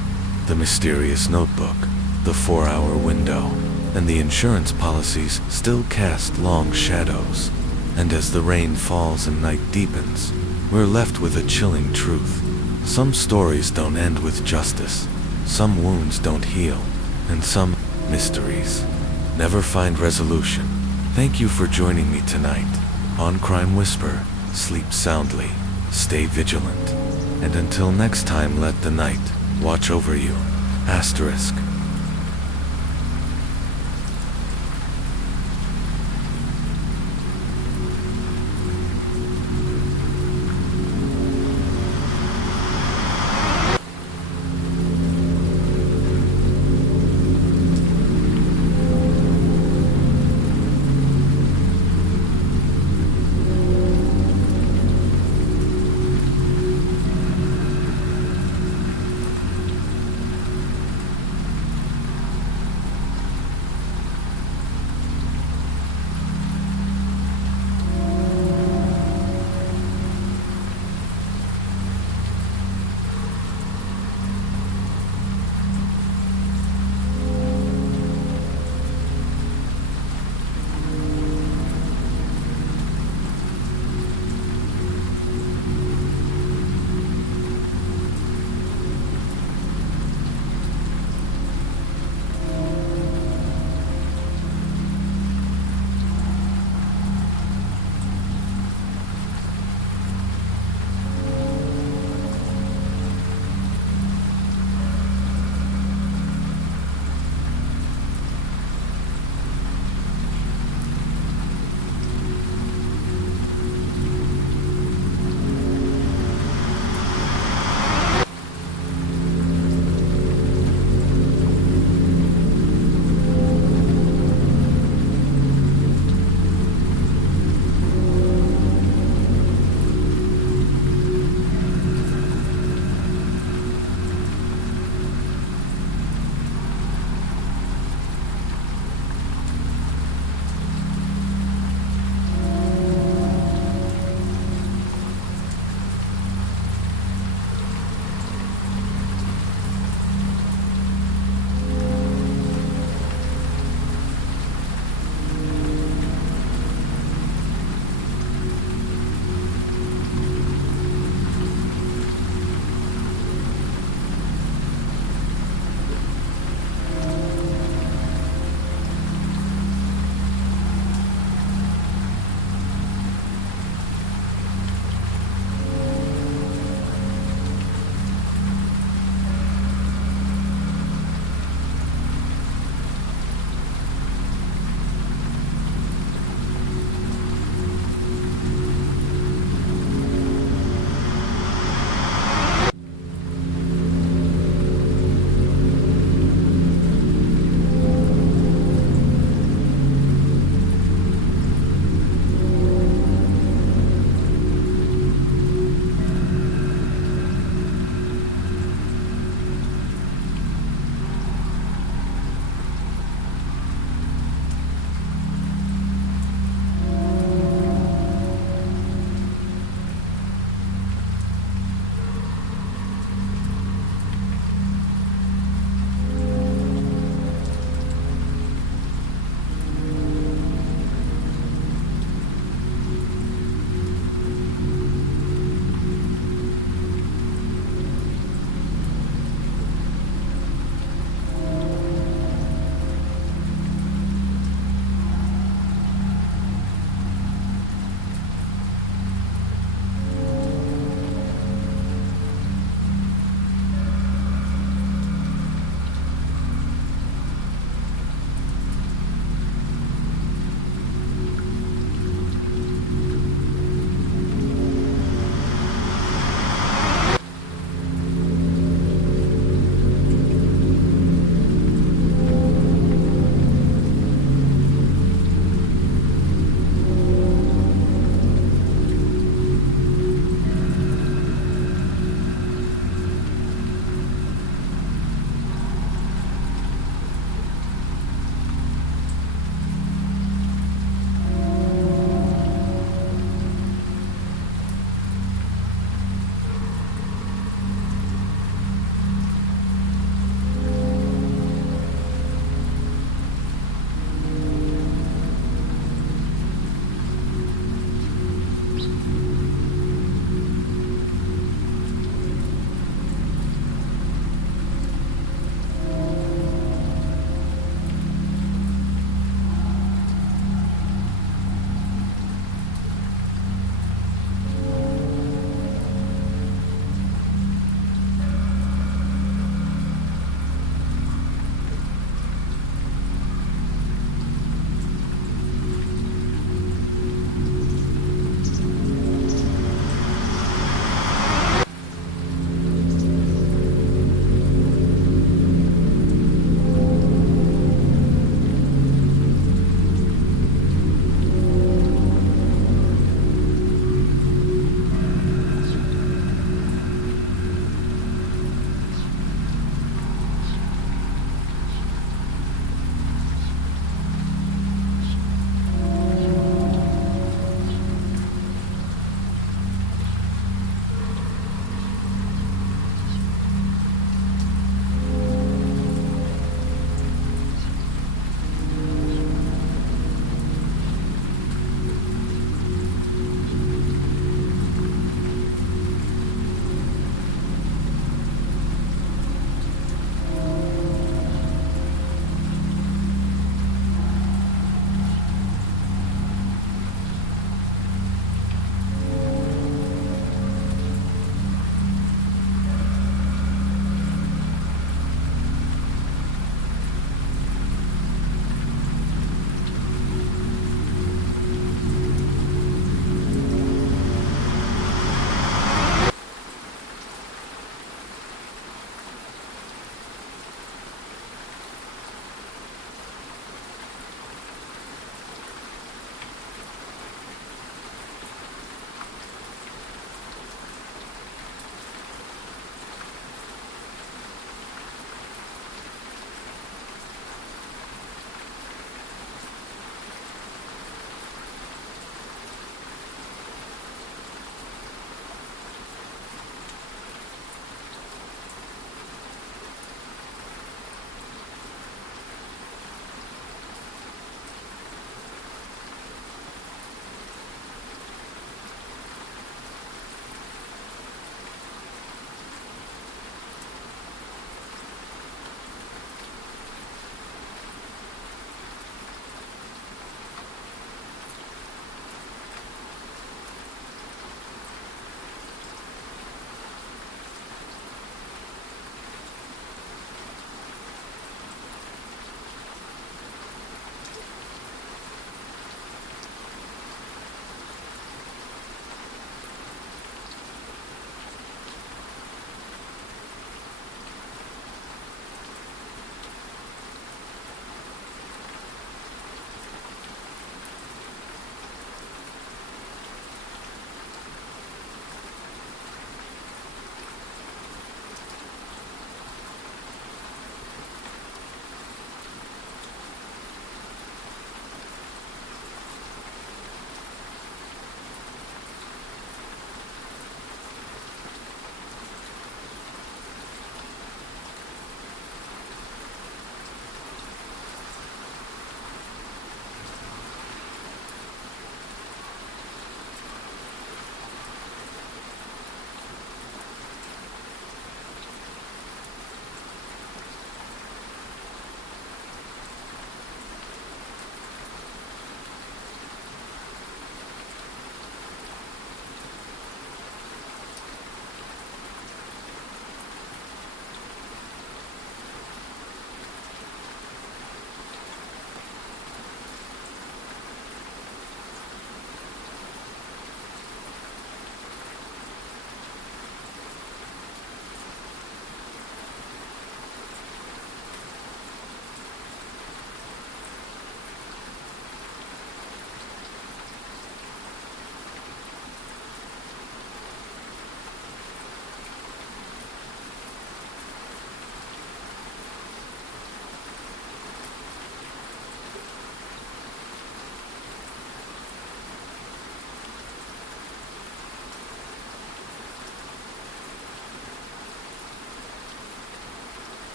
the mysterious notebook, the 4-hour window, and the insurance policies still cast long shadows. And as the rain falls and night deepens, we're left with a chilling truth. Some stories don't end with justice, some wounds don't heal, and some mysteries never find resolution. Thank you for joining me tonight on Crime Whisper. Sleep soundly, stay vigilant, and until next time, let the night watch over you. Asterisk.